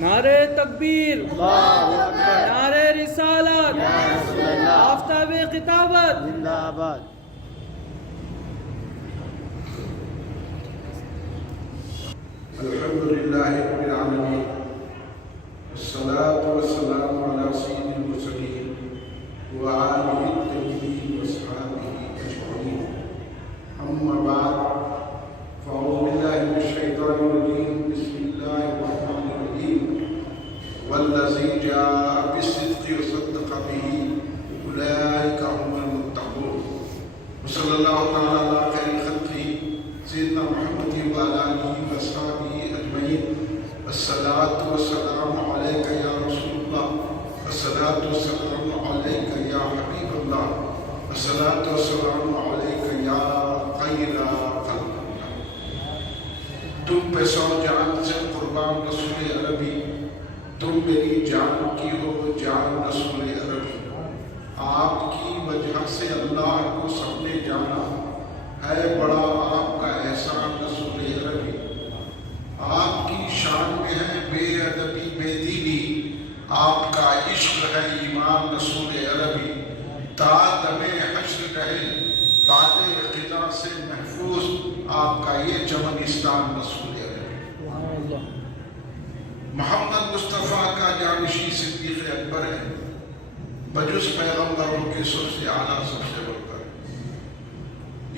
نعرے تکبیر، نعرے رسالت، آفتاب خطابت، زندہ آباد۔ الحمد للہ رب العالمین، والصلاة والسلام علی سید المرسلین وآلہ الطیبین واصحابہ اجمعین، اما بعد فاعوذ باللہ من الشیطان الرجیم، بسم اللہ الرحمن الرحیم، والذی جاء بالصدق وصدق به اولئک هم المتقون، وصلی اللہ تعالی علی خیر خلقہ سیدنا محمد وعلی آلہ وصحبہ اجمعین۔ الصلاۃ والسلام علیک یا رسول اللہ، الصلاۃ والسلام علیک یا حبیب اللہ، الصلاۃ والسلام علیک یا خیر خلق اللہ۔ تم پہ سو جان سے قربان رسول عربی، تم میری جان کی ہو جان رسول عربی، آپ کی وجہ سے اللہ کو سب نے جانا، ہے بڑا آپ کا احسان رسول عربی، آپ کی شان میں ہے بے ادبی بے دینی، آپ کا عشق ہے ایمان رسول عربی، تا دم حشر رہے بعد قضا سے محفوظ، آپ کا یہ چمنستان رسول عربی۔ محمد مصطفیٰ کا جانشی صدیق اکبر ہے، بجز پیغمبروں کے سب سے اعلیٰ سب سے بڑھ کر،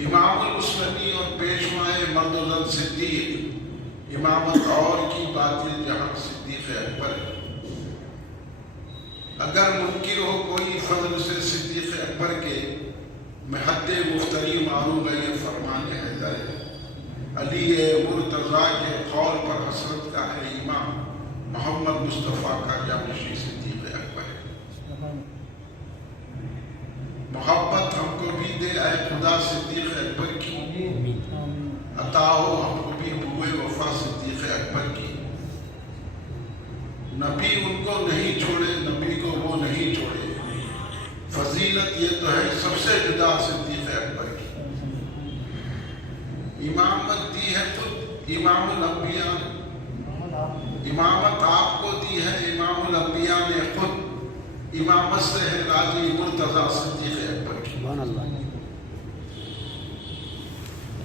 امام المسلمین اور پیشوائے مرد و زن صدیق، امامت اور کی باطل جہاں صدیق اکبر ہے۔ اگر منکر ہو کوئی فضل سے صدیق اکبر کے، میں حد مفتری ماروں گا یہ فرمان حیدر ہے، علی مرتضیٰ کے قول پر حسرت کا ہے امام، محمد مصطفیٰ کا جانشی صدیق اکبر ہے۔ محبت ہم کو بھی دے اے خدا صدیق اکبر کی، عطا ہو ہم کو بھی ہوئے وفا صدیق اکبر کی، نبی ان کو نہیں چھوڑے نبی کو وہ نہیں چھوڑے، فضیلت یہ تو ہے سب سے جدا صدیق اکبر کی، امامت دی ہے خود امام الانبیاء، امامت آپ کو دی ہے امام الانبیاء نے خود، امامت سے ہے راضی مرتضیٰ صدیق اکبر کی۔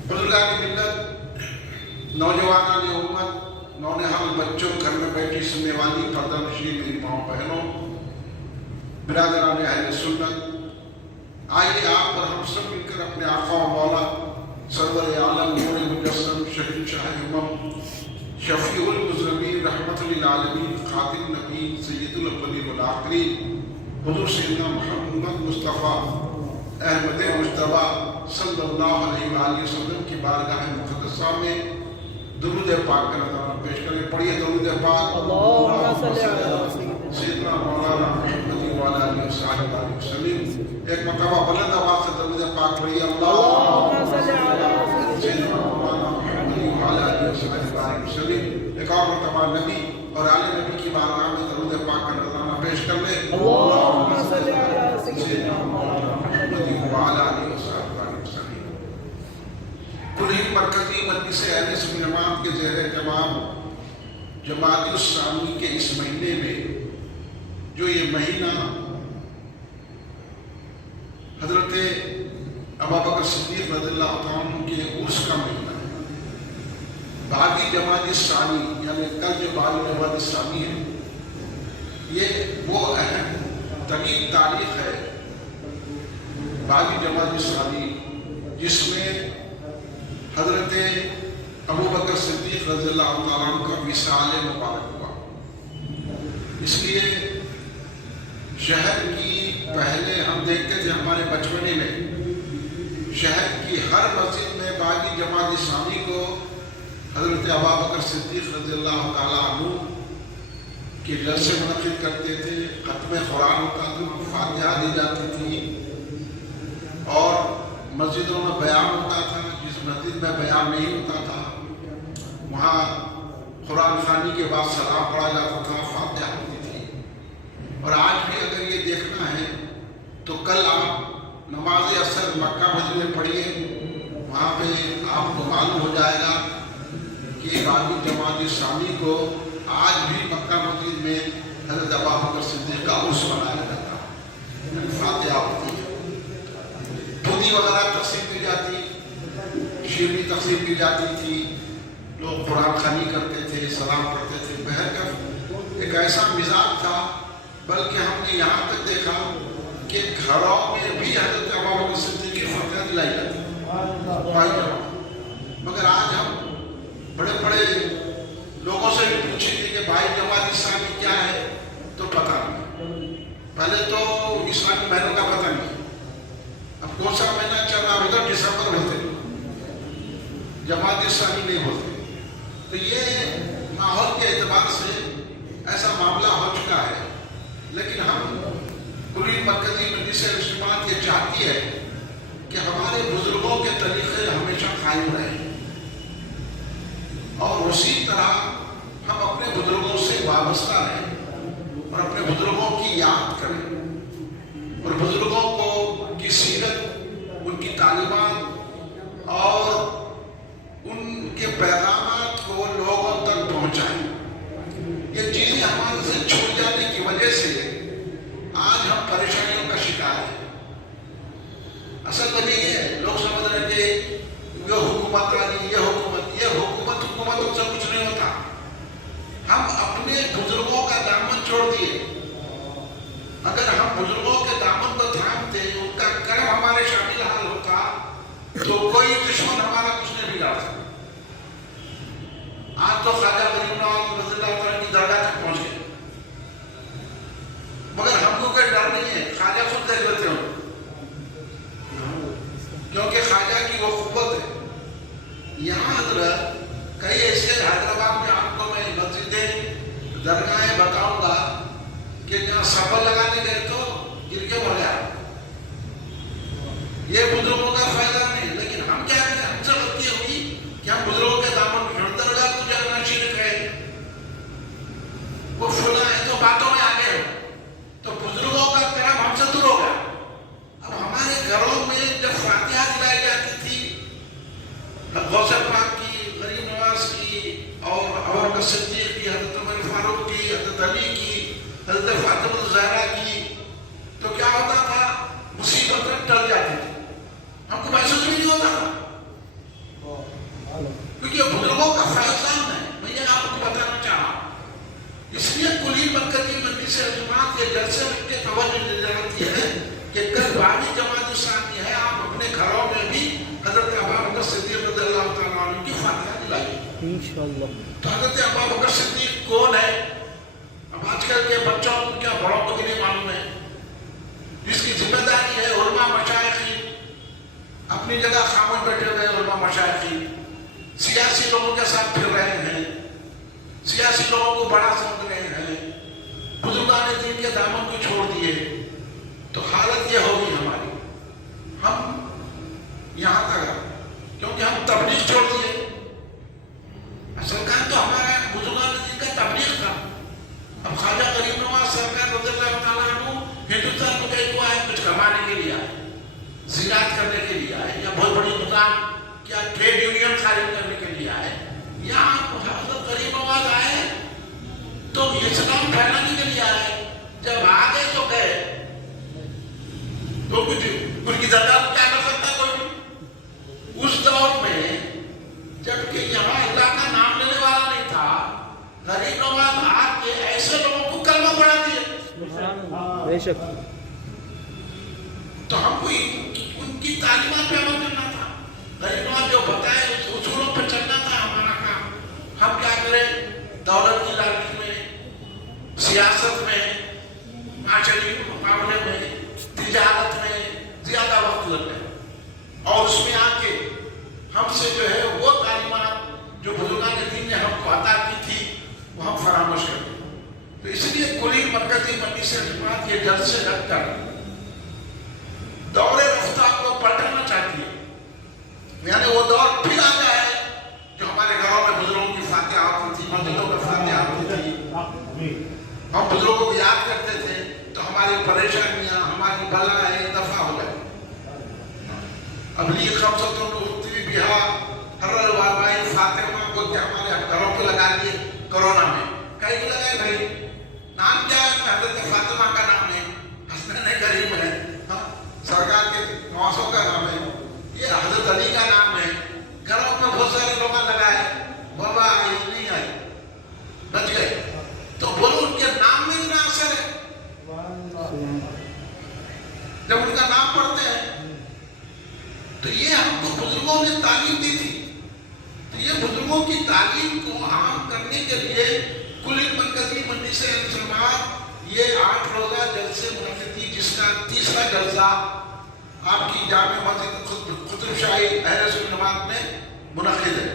بزرگان ملت، نوجوانان امت، نونہال بچوں، گھر میں بیٹھی سننے والی پردہ نشین میری ماؤں بہنوں، برادران اہل سنت، آئیے آپ اور ہم سب مل کر اپنے آقا و مولا سرور عالم نور مجسم شہنشاہ امم شفیع المذنبین رحمت للعالمین خاتم نبیین سید الاولین والآخرین حضور سیدنا محمد مصطفیٰ احمد مجتبیٰ صلی اللہ علیہ وآلہ وسلم کی بارگاہ مقدسہ میں درود پاک کا نظرانہ پیش کریں۔ پڑھیے درود پاک، اللہم صلی علی سیدنا مولانا محمد وعلی آلہ وصحبہ وسلم۔ ایک مرتبہ بلند آواز سے درود پاک پڑھیے، اللہم صلی علی سیدنا مولانا محمد وعلی آلہ وصحبہ وسلم۔ ایک اور مرتبہ نبی اور آل نبی کی بارگاہ میں درود پاک کا نظرانہ پیش کر لیں، اللہم صلی علی سیدنا مولانا محمد وعلی آلہ وصحبہ وسلم۔ کلہی مرکزی مجلس اہل سنت جماعت کے زیر اہتمام جماعت الثانی کے اس مہینے میں، جو یہ مہینہ حضرت ابوبکر صدیق رضی اللہ عنہ کے عرس کا مہینہ ہے، باغی جماعت الثانی، یعنی کل جو باغی جماعت الثانی ہے، یہ وہ اہم ترین تاریخ ہے باغی جماعت الثانی، جس میں حضرت ابوبکر صدیق رضی اللہ عنہ کا وصال مبارک ہوا۔ اس لیے شہر کی پہلے ہم دیکھتے تھے ہمارے بچپنے میں، شہر کی ہر مسجد میں باغی جماعت اسلامی کو حضرت ابوبکر صدیق رضی اللہ تعالیٰ عنہ کے جلسے منعقد کرتے تھے، ختم قرآن ہوتا تھا، فاتحہ دی جاتی تھی، اور مسجدوں میں بیان ہوتا تھا۔ جس مسجد میں بیان نہیں ہوتا تھا وہاں قرآن خوانی کے بعد سلام پڑھا جاتا تھا، فاتحہ ہوتی تھی۔ اور آج بھی اگر یہ دیکھنا ہے تو کل آپ نماز عصر مکہ مسجد میں پڑھیے، وہاں پہ آپ کو معلوم ہو جائے گا کہ باغی جماعت اسلامی کو آج بھی مکہ مسجد میں حضرت ابو بکر صدیق کا عرس منایا جاتا ہے، یعنی فاتحہ ہوتی ہے، دودھی وغیرہ تقسیم کی جاتی، شیرنی تقسیم کی جاتی تھی، لوگ قرآن خوانی کرتے تھے، سلام پڑھتے تھے۔ بہرکیف ایک ایسا مزاج تھا، بلکہ ہم نے یہاں تک دیکھا کہ گھروں میں بھی حضرت ابو بکر صدیق کی فاتحہ دلائی جاتی ہے بھائی جوان۔ مگر آج ہم بڑے بڑے لوگوں سے بھی پوچھیں گے کہ بھائی جماعت اسلامی کیا ہے، تو پتہ نہیں۔ پہلے تو اسلامی مہینوں کا پتہ نہیں، اب کون سا مہینہ چل رہا ہے، دسمبر ہوتے جماعت اسلامی نہیں ہوتے۔ تو یہ ماحول کے اعتبار سے ایسا معاملہ ہو چکا ہے، لیکن ہم کلی مرکزی مجلس اجتماعیت یہ چاہتی ہے کہ ہمارے بزرگوں کے طریقے ہمیشہ قائم رہیں، اور اسی طرح ہم اپنے بزرگوں سے وابستہ رہیں اور اپنے بزرگوں کی یاد کریں، اور بزرگوں کو کی سیرت، ان کی تعلیمات اور ان کے پیغامات کو لوگوں تک پہنچائیں۔ یہ چیزیں ہمارے سے چھوٹ جانے کی وجہ سے آج ہم پریشانیوں کا شکار ہیں۔ اصل تو نہیں ہے، لوگ سمجھ رہے ہیں کہ یہ حکومت آنی، یہ حکومت سے کچھ نہیں ہوتا۔ ہم اپنے بزرگوں کا دامن چھوڑ دیے، اگر ہم بزرگوں کے دامن کو تھامتے، ان کا کرم ہمارے شامل حال ہوتا، تو کوئی دشمن ہمارا کچھ نہیں بگاڑ سکتا۔ آج تو خواجہ غریب نواز رضی اللہ تعالیٰ کی درگاہ تک پہنچ گئے، مگر ہم کو کوئی ڈر نہیں ہے، خواجہ خود دیکھ لیتے ہو، کیونکہ خواجہ کی وہ قوت ہے۔ یہاں حضرت کئی ایسے حیدرآباد میں آپ کو میں مسجدیں، درگاہیں بتاؤں گا کہ جہاں سفر لگانے گئے تو گر کے مر گیا۔ یہ بزرگوں کا فائدہ نہیں، لیکن ہم کیا کریں، ہم سے غلطی ہوئی کہ ہم بزرگوں کے دامن میں درگاہ کو جانا شرک ہے، وہ فلاں ہے تو باتوں میں آگے ہو، تو بزرگوں کا کرم ہم سے دور ہو گیا۔ اب ہمارے گھروں میں جب فاتحہ دلائی جاتی تھی، غوث پاک کی، غریب نواز کی، اور ابو بکر صدیق کی، حضرت عمر فاروق کی، حضرت علی کی، حضرت فاطمہ الزہرا کی، تو کیا ہوتا تھا، مصیبت ٹل جاتی تھی، ہم کو محسوس بھی نہیں ہوتا تھا، کیونکہ بزرگوں کا فیضان ہے۔ میں یہ آپ کو بتانا چاہا، اس لیے کلی مرکزی مجلس اجتماعیت کے جلسے میں کے توجہ دلاتی ہے کہ کل بابی جماعت اسلامی ہے، آپ اپنے گھروں میں بھی حضرت ابو بکر صدیق رضی اللہ تعالیٰ عنہ کی فاتحہ دلائیے انشاءاللہ۔ تو حضرت ابو بکر صدیق کون ہے؟ اب آج کل کے بچوں کو کیا، بڑوں کو بھی نہیں معلوم ہے۔ جس کی ذمہ داری ہے علماء مشائخین، اپنی جگہ خاموش بیٹھے ہوئے علماء مشائخین سیاسی لوگوں کے ساتھ پھر رہے ہیں، سیاسی لوگوں کو بڑا سمجھ رہے ہیں، بزرگان دین کے دامن کو چھوڑ دیے، تو حالت یہ ہوگی ہماری۔ ہم یہاں تک کیونکہ ہم تبلیغ چھوڑ دیے، اصل کام تو ہمارا بزرگان دین کا تبلیغ تھا۔ اب خواجہ غریب نواز سرکار رضی اللہ تعالیٰ عنہ ہندوستان کو کہیں ہوا ہے، کچھ کمانے کے لیے آئے، زراعت کرنے کے لیے آئے، یا بہت بڑی دکان کیا ٹریڈ یونین خارج کرنے کے لیے آئے، یا حضرت غریب نواز آئے تو اسلام پھیلانے کے لیے آئے، جب آگے تو گئے تو کچھ ان کی زکات کیا کر سکتا کوئی؟ اس دور میں جبکہ یہاں اللہ کا نام لینے والا نہیں تھا، غریب نواز آ کے ایسے لوگوں کو کلمہ پڑھا دیے۔ بے شک، تو ہم کو ان کی تعلیمات پہ عمل کرنا تھا، غریب نواز جو بتائے اس اصولوں پہ چلنا تھا ہمارا کام۔ ہم کیا کریں، دولت کی لالچ میں، سیاست میں، معاشرتی معاملے میں، تجارت میں زیادہ وقت لگ گئے، اور اس میں آ کے ہم سے جو ہے وہ تعلیمات جو بزرگان دین نے ہم کو عطا کی تھی وہ ہم فراموش کر دیں۔ تو اس لیے کلی مرکزی مجلس اجتماعیت کے جلسے لگ کر دور رفتار کو پلٹنا چاہتی ہے، یعنی وہ دور پھر آ جائے جو ہمارے گھروں میں بزرگوں کی فاتحہ ہوتی تھی، مسجدوں میں فاتحہ ہوتی تھی، ہم بزرگوں کو یاد کرتے تھے تو ہماری پریشانیاں، ہماری بلائیں دفع ہو گئی۔ ابلیغ خمسۃ اختری بہا ہر الوباء فاطمہ کو ہمارے گھروں پہ لگا دیے کرونا میں، کئی لگے بھائی نام کیا ہے؟ حضرت فاطمہ کا نام ہے، حسنین کریم ہے، سرکار کے نواسوں کا نام ہے، یہ حضرت علی کا نام ہے. گھروں میں بہت سارے لوگ لگائے، بابا آئی نہیں آئی، بچ گئے. تو بولو ان کے نام میں اتنا اثر ہے. جب ان کا نام پڑھتے ہیں تو یہ ہم کو بزرگوں نے تعلیم دی تھی. تو یہ بزرگوں کی تعلیم کو عام کرنے کے لیے کل مرکزی مجلس مسلمان یہ 8 روزہ جلسے منعقد کی، جس کا 30واں جلسہ آپ کی جامع مسجد قطب شاہی اہل سنت جماعت میں منعقد ہے.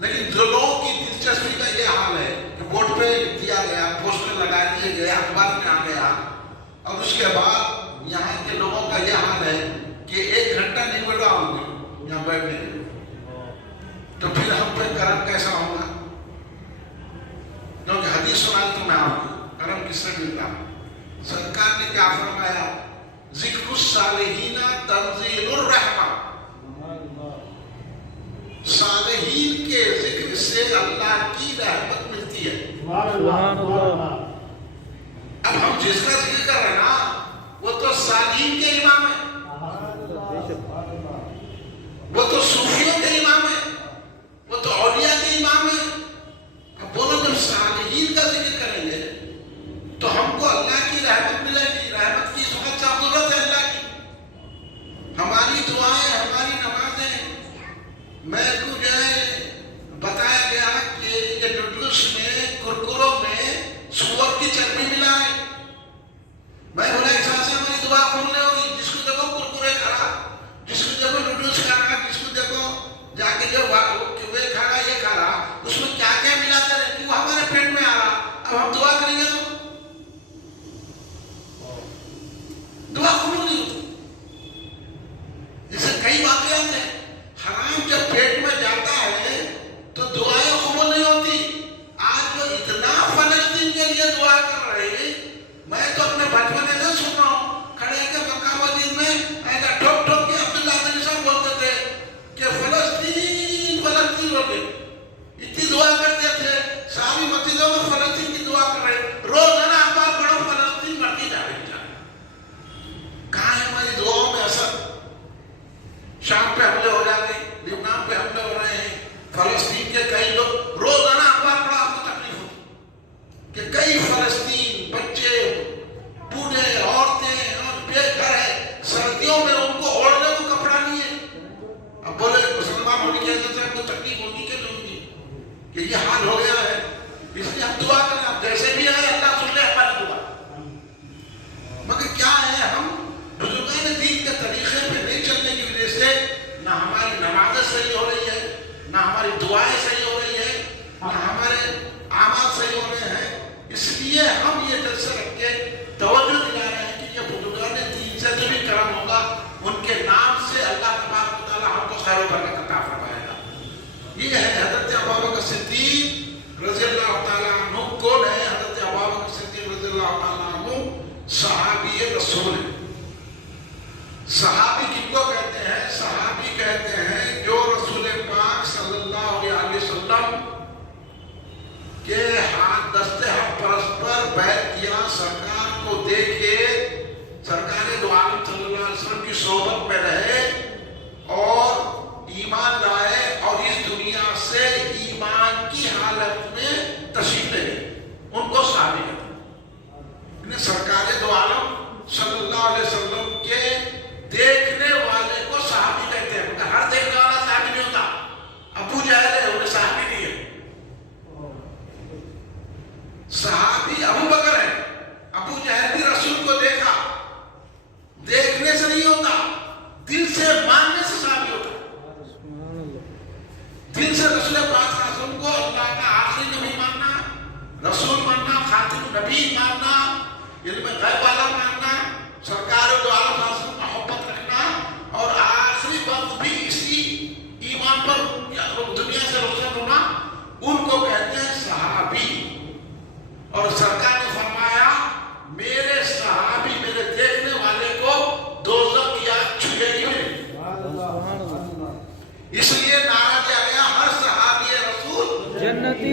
لیکن جو لوگوں کی دلچسپی کا یہ حال ہے کہ بورڈ پہ دیا گیا، پوسٹر لگا دیے گئے، اخبار میں آ گیا، اور اس کے بعد یہاں کے لوگوں کا یہ حال ہے کہ 1 گھنٹہ نہیں مل رہا ہوں گے یہاں بیٹھنے کے، تو پھر ہم پہ کرم کیسا ہوگا؟ کیونکہ حدیث سنائی تو میں آپ کو کرم کس سے ملتا؟ سرکار نے کیا فرمایا؟ ذکر الصالحین تنزیل الرحمہ. صالحین کے ذکر سے اللہ کی رحمت ملتی ہے. سبحان اللہ. اب ہم جس کا ذکر کر رہے ہیں نا وہ تو صالحین کے امام ہے، وہ تو صوفیوں کے امام ہے، وہ تو اولیاء کے امام ہے. اب بولو جب صالحین کا ذکر کریں گے تو ہم کو اللہ کی رحمت ملے گی. رحمت کی سخت ضرورت ہے اللہ کی. ہماری دعائیں، ہماری نمازیں، میں کو جو ہے بتایا گیا کہ یہ نوڈلس میں، کرکروں میں سور کی چربی ملا ہے. میں بولا اس سے ہماری دعا قبول نہیں ہوگی. جس کو دیکھو کرکرے کھا رہا، جس کو دیکھو نوڈلس کھا رہا، جس کو دیکھو جا کے جو وہ کھا رہا یہ کھا رہا، اس میں کیا کیا ملاتے رہے کہ وہ ہمارے پیٹ میں آ رہا. اب ہم دعا کریں گے تو دعا قبول نہیں ہوتی. جیسے کئی واقعات ہیں، حرام جب پیٹ میں جاتا ہے تو دعائیں قبول نہیں ہوتی. آج جو اتنا فلسطین کے لیے دعا کر رہے ہیں، میں تو اپنے بچپنے سے سن رہا ہوں، کھڑے کے مکہ مدینہ میں ایسا ٹھوک ٹھوک کے عبداللہ بن صاحب بولتے تھے کہ فلسطین فلسطین ہو گئے. اتنی دعا کرتے تھے، ساری مسجدوں میں فلسطین کی دعا کر رہے. روزانہ اخبار پڑھو فلسطین بڑھتی جا رہی ہے. کہاں ہے ہماری دعاؤں میں اثر؟ شام پہ حملے ہو جا رہے ہیں، لبنان پہ حملے ہو رہے ہیں، فلسطین کے کئی لوگ روزانہ اخبار پڑھا آپ کو تکلیف ہوتی کہ کئی فلسطین بچے، بوڑھے، عورتیں اور بے گھر ہے، سردیوں میں ان کو اوڑھنے کو کپڑا نہیں ہے. اب بولے مسلمان ہونے کی وجہ سے ہم کو تکلیف ہوگی کہ نہیں ہوگی کہ یہ حال ہو گیا ہے. اس لیے ہم دعا کریں، آپ جیسے بھی آئے اللہ سن لے ہماری دعا. مگر کیا ہے، ہم بزرگان دین کے طریقے پہ نہیں چلنے کی وجہ سے نہ ہماری نمازیں صحیح ہو رہی ہے، نہ ہماری دعائیں صحیح ہو رہی ہے، نہ ہمارے اعمال صحیح ہو رہے ہیں. اس لیے ہم یہ جلسہ رکھ کے توجہ دلا رہے ہیں کہ یہ بزرگان دین سے جو بھی کرم ہوگا ان کے نام سے اللہ تبارک و تعالیٰ ہم کو خیر و برکت عطا فرمائے گا. یہ ہے حضرت ابوبکر صدیق رضی اللہ تعالیٰ عنہ. کون ہے حضرت ابوبکر صدیق رضی اللہ تعالیٰ عنہ؟ صحابی رسول. صحابی کن کو کہتے ہیں؟ صحابی کہتے ہیں جو رسول پاک صلی اللہ علیہ وسلم کے ہاتھ دستے حق پرست پر بیعت کیا، سرکار کو دیکھے، سرکار دو عالم صلی اللہ علیہ وسلم کی صحبت میں رہے اور ایمان لائے اور اس دنیا سے ایمان کی حالت میں تشریف لے گئے. ان کو صحابی کہتے ہیں. سرکار دو عالم صلی اللہ علیہ وسلم کے دیکھنے والے کو صحابی کہتے ہیں. ہر دیکھنے والا صحابی نہیں ہوتا. ابو جہل ہے، انہیں صحابی نہیں ہے. صحابی ابو بکر ہے. ابو جہل بھی رسول کو دیکھا، دیکھنے سے نہیں ہوتا، دل سے ماننے سے صحابی ہوتا. دل سے رسول پاک صلی اللہ علیہ وسلم کو اللہ کا آخری نبی ماننا، رسول ماننا، خاتم نبی ماننا، علم غیب والا ماننا، سرکار دو عالم سے محبت رکھنا، اور آخری وقت بھی اسی ایمان پر دنیا سے رخصت ہونا، ان کو کہتے ہیں صحابی. اور سرکار نے فرمایا میرے صحابی، میرے دیکھنے والے کو دوزخ کی آگ چھوئے گی نہیں. اس لیے نعرہ دیا گیا ہر صحابی رسول جنتی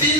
3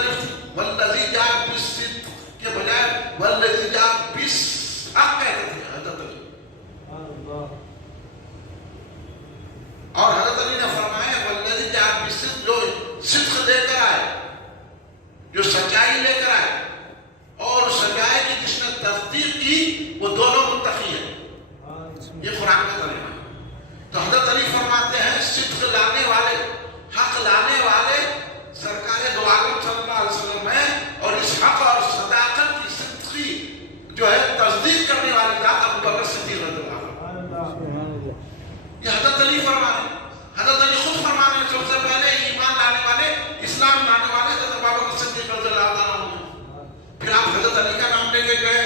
مختلف تھی. والذی جاء بالصدق کے بجائے والذی جاء بالحق کہتے تھے حضرت علی. اور حضرت علی نے فرمایا والذی جاء بالصدق، جو صدق لے کر آئے، جو سچائی لے کر آئے، اور سچائی کی جس نے تصدیق کی وہ دونوں متقی ہیں. یہ قرآن کا کلمہ ہے. تو حضرت علی فرماتے ہیں صدق لانے والے، حق لانے والے سرکار دو عالم صلی اللہ علیہ وسلم ہیں، اور اس حق اور صداقت کی صدقی جو ہے تصدیق کرنے والے ذات ابو بکر صدیق رضی اللہ عنہ. یہ حضرت علی فرما رہے ہیں. حضرت علی خود فرما رہے ہیں سب سے پہلے ایمان لانے والے، اسلام لانے والے حضرت ابو بکر صدیق رضی اللہ عنہ. پھر آپ حضرت علی کا نام لے کے گئے،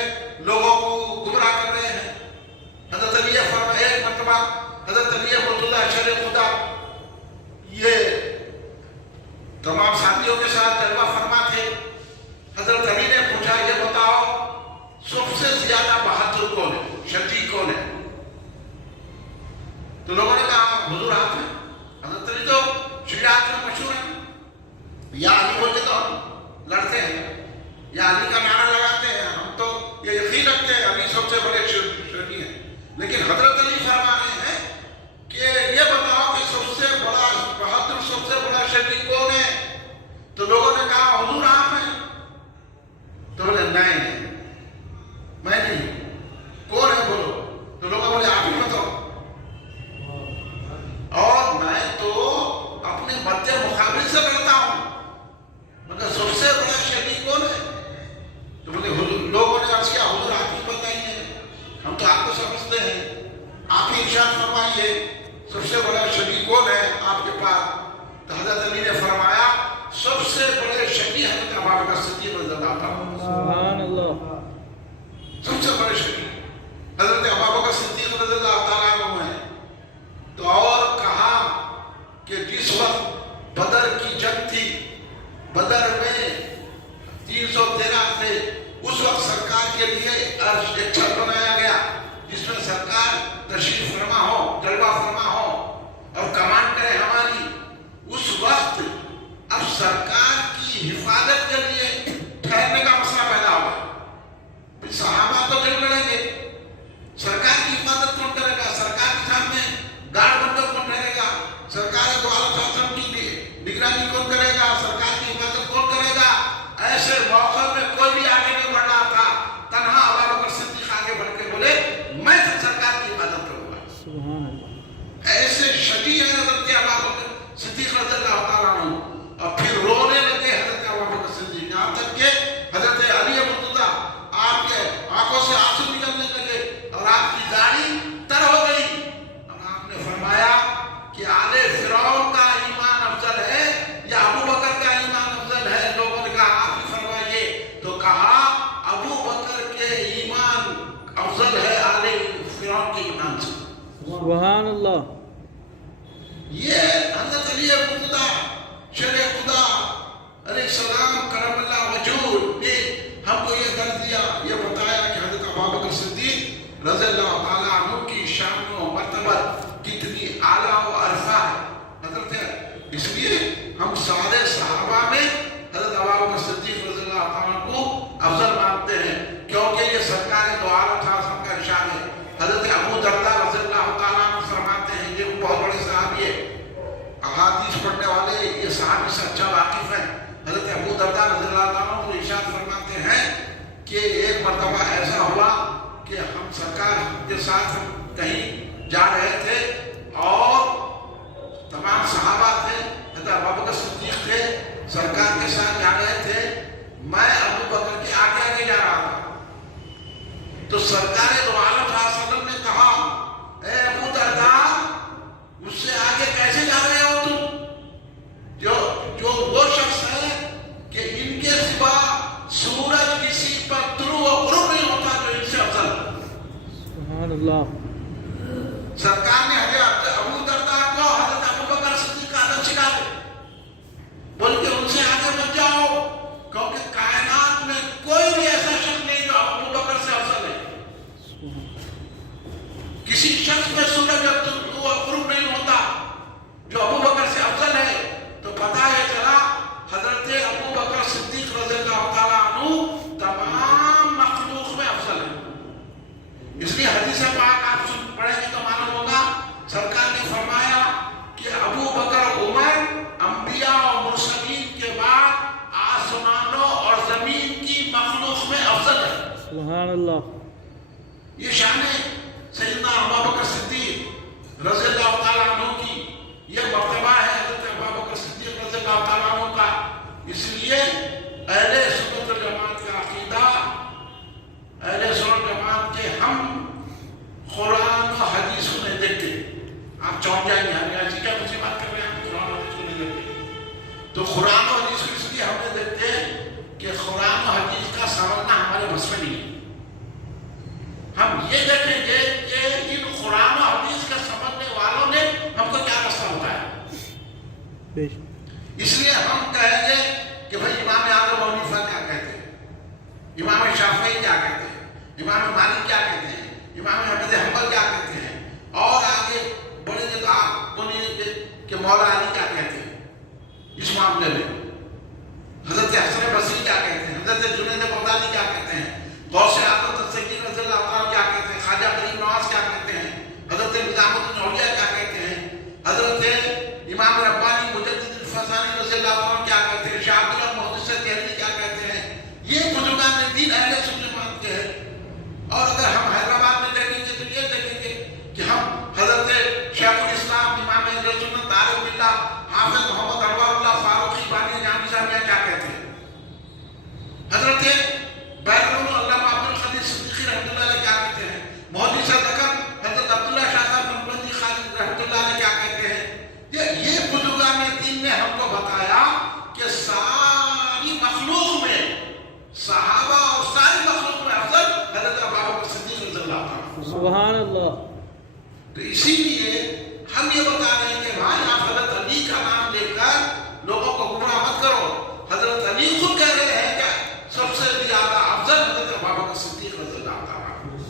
لوگوں کو گمراہ کر رہے ہیں. حضرت علی فرمایا ایک مرتبہ حضرت علی مرتضیٰ شر خدا یہ تمام ساتھیوں کے ساتھ جلوہ فرما تھے. حضرت علی نے پوچھا یہ بتاؤ سب سے زیادہ بہادر کون ہے، شجاع کون ہے؟ تو لوگوں نے کہا حضور آپ ہیں. حضرت علی تو شجاعت میں مشہور ہیں. یا علی بولتے تو ہم لڑتے ہیں، یا علی کا نعرہ لگاتے ہیں، ہم تو یہ یقین رکھتے ہیں علی سب سے بڑے شجاع ہیں. لیکن حضرت علی فرما رہے ہیں کہ یہ بتاؤ کہ سب سے بڑا بہادر، سب سے بڑا شجاع کون ہے؟ تو لوگوں نے کہا حضور آپ ہیں. تو بولے نہیں میں نہیں. کون ہے بولو؟ تو لوگوں بولے آپ ہی بتاؤ. اور میں تو اپنے مدد مقابل سے لڑتا ہوں، مگر سب سے بڑا شجاع کون ہے؟ تو بولے لوگوں نے عرض کیا حضور آپ ہی بتائیے، ہم تو آپ کو سمجھتے ہیں، آپ ہی ارشاد فرمائیے سب سے بڑا شجاع کون ہے آپ کے پاس. تو حضرت علی نے فرمایا سب سے بڑے شجاع حضرت ابو بکر صدیق رضی اللہ عنہ. سبحان اللہ. سب سے بڑے شجاع حضرت ابو بکر صدیق رضی اللہ تعالیٰ عنہ ہیں. تو اور کہا کہ جس وقت بدر کی جنگ تھی، بدر میں 313 تھے، اس وقت سرکار کے لیے عرش ایک چھت بنایا گیا جس میں سرکار تشریف فرما ہو، جلوہ فرما ہو اور کمانڈ کرے ہماری. اس وقت اب سرکار کی حفاظت کے لیے ٹھہرنے کا مسئلہ پیدا ہوا. صحابہ تو جنگ لڑیں گے، سرکار کی حفاظت کون کرے گا؟ سرکار کے سامنے گارڈ بندہ کون رہے گا؟ سرکار دو عالم شاسن کی نگرانی کون کرے گا؟ سرکار کی حفاظت کون کرے گا؟ ایسے موقع میں کوئی بھی آگے نہیں بڑھ رہا تھا. تنہا ابو بکر صدیق آگے بڑھ کے بولے میں سرکار کی حفاظت کروں گا. ایسے شجاع ہے حضرت ابو بکر صدیق رضی اللہ تعالیٰ عنہ. اور پھر رونے لگے حضرت ابو بکر صدیق، یہاں تک کہ حضرت علی مرتضیٰ آپ کے آنکھوں سے آنسو نکلنے لگے اور آپ کی داڑھی تر ہو گئی. اور آپ نے فرمایا کہ آل فرعون کا ایمان افضل ہے یا ابو بکر کا ایمان افضل ہے؟ لوگوں نے کہا آپ ہی فرمائیے. تو کہا ابو بکر کے ایمان افضل ہے آل فرعون کے ایمان سے. سبحان اللہ. یہ حضرت علی مرتضیٰ شر خدا علیہ السلام کرم اللہ وجہہ نے ہم کو یہ درس دیا، یہ بتایا کہ حضرت ابو بکر صدیق رضی اللہ تعالیٰ عنہ کی شان و مرتبت کتنی اعلیٰ و عرفہ ہے. حضرت اس لیے ہم سارے صحابہ میں حضرت ابو بکر صدیق رضی اللہ تعالیٰ عنہ کو افضل مانتے ہیں، کیونکہ یہ سرکار دو عالم کا ارشاد ہے. حضرت ابو درداء رضی اللہ تعالیٰ عنہ فرماتے ہیں، یہ بہت بڑے صحابی ہے، احادیث پڑھنے والے یہ صحابی سے اچھا واقف ہیں. حضرت ابو درداء رضی اللہ عنہ ارشاد فرماتے ہیں کہ ایک مرتبہ ایسا ہوا کہ ہم سرکار کے ساتھ کہیں جا رہے تھے اور تمام صحابہ تھے، حضرت ابو بکر صدیق تھے، سرکار کے ساتھ جا رہے تھے. میں ابو بکر کے آگے آگے جا رہا تھا. تو سرکار دو عالم صلی اللہ علیہ وسلم نے کہا اے ابو درداء اس سے آگے کیسے جا رہے ہو تم؟ جو وہ شخص ہے کہ ان کے سوا سورج کسی پر طلوع و غروب نہیں ہوتا جو ان سے افضل. سبحان اللہ. سرکار نے حضرت ابو درداء کو حضرت ابو بکر صدیق کا ادب سکھا دے، بول کے ان سے آگے بچ جاؤ، کیونکہ کائنات میں کوئی بھی ایسا شخص نہیں جو ابو بکر سے افضل ہے. کسی شخص میں سورج طلوع و غروب نہیں ہوتا جو ابو بکر سے افضل ہے. تو پتہ یہ چلا حضرت ابو بکر صدیق سبحان اللہ. یہ شان سیدنا ابو بکر صدیق رضی اللہ تعالیٰ عنہ کی یہ مرتبہ ہے حضرت ابو بکر صدیق رضی اللہ تعالیٰ عنہ کا. اس لیے اہل سنت والجماعت کا عقیدہ، اہل سنت والجماعت کے ہم قرآن و حدیث کو نہیں دیکھتے. آپ چونک جائیں گے ہم ایسی کیا مجھے بات کر رہے ہیں، ہم قرآن و حدیث کو نہیں دیکھتے. تو قرآن و حدیث کو اس لیے ہم نے دیکھتے ہیں کہ قرآن و حدیث کا سمجھنا ہمارے بس میں نہیں ہے. ہم یہ دیکھیں گے کہ ان قرآن و حدیث کا سمجھنے والوں نے ہم کو کیا راستہ بتایا. اس لیے ہم کہیں گے کہ بھائی امام اعظم ابو حنیفہ کیا کہتے ہیں، امام شافعی کیا کہتے ہیں، امام مالک کیا کہتے ہیں، امام احمد حنبل کیا کہتے ہیں، اور آگے بڑے جو آپ بولیے کہ مولا علی کیا کہتے ہیں اس معاملے میں، حضرت حسن بصری کیا کہتے ہیں، حضرت جنید بغدادی کیا کہتے ہیں، غوث اعظم تقی رضی اللہ عنہ کیا کہتے ہیں، خواجہ غریب نواز کیا کہتے ہیں، حضرت نظام الدین اولیاء کیا کہتے ہیں، حضرت امام ربانی مجدد الفسانی رضی اللہ عنہ کیا کہتے ہیں، شاہ عبداللہ محدث دہلوی کیا کہتے ہیں. یہ بزرگان دین اہل سنت جماعت کے ہیں. اور اگر ہم حیدرآباد میں دیکھیں گے تو یہ دیکھیں گے کہ ہم حضرت شیخ الاسلام امام اہل سنت طارق بلّہ حافظ محمد انور اللہ فاروقی بانی جامی صاحب کیا کہتے ہیں، حضرت بیرون علامہ عبد القادر صدیقی رحمۃ اللہ علیہ کیا کہتے ہیں، مولوی صاحب حضرت عبداللہ شاہ صاحب نقبندی خالد رحمۃ اللہ علیہ کیا کہتے ہیں. یہ بزرگان دین نے ہم کو بتایا کہ ساری مخلوق میں صحابہ اور ساری مخلوق میں افضل حضرت ابو بکر صدیق رضی اللہ عنہ. سبحان اللہ. تو اسی لیے ہم یہ بتا رہے ہیں کہ بھائی آپ حضرت علی کا نام لے کر لوگوں کو گمراہ مت کرو. حضرت علی خود کہہ رہے ہیں کہ سب سے زیادہ افضل حضرت ابو بکر صدیق رضی اللہ عنہ.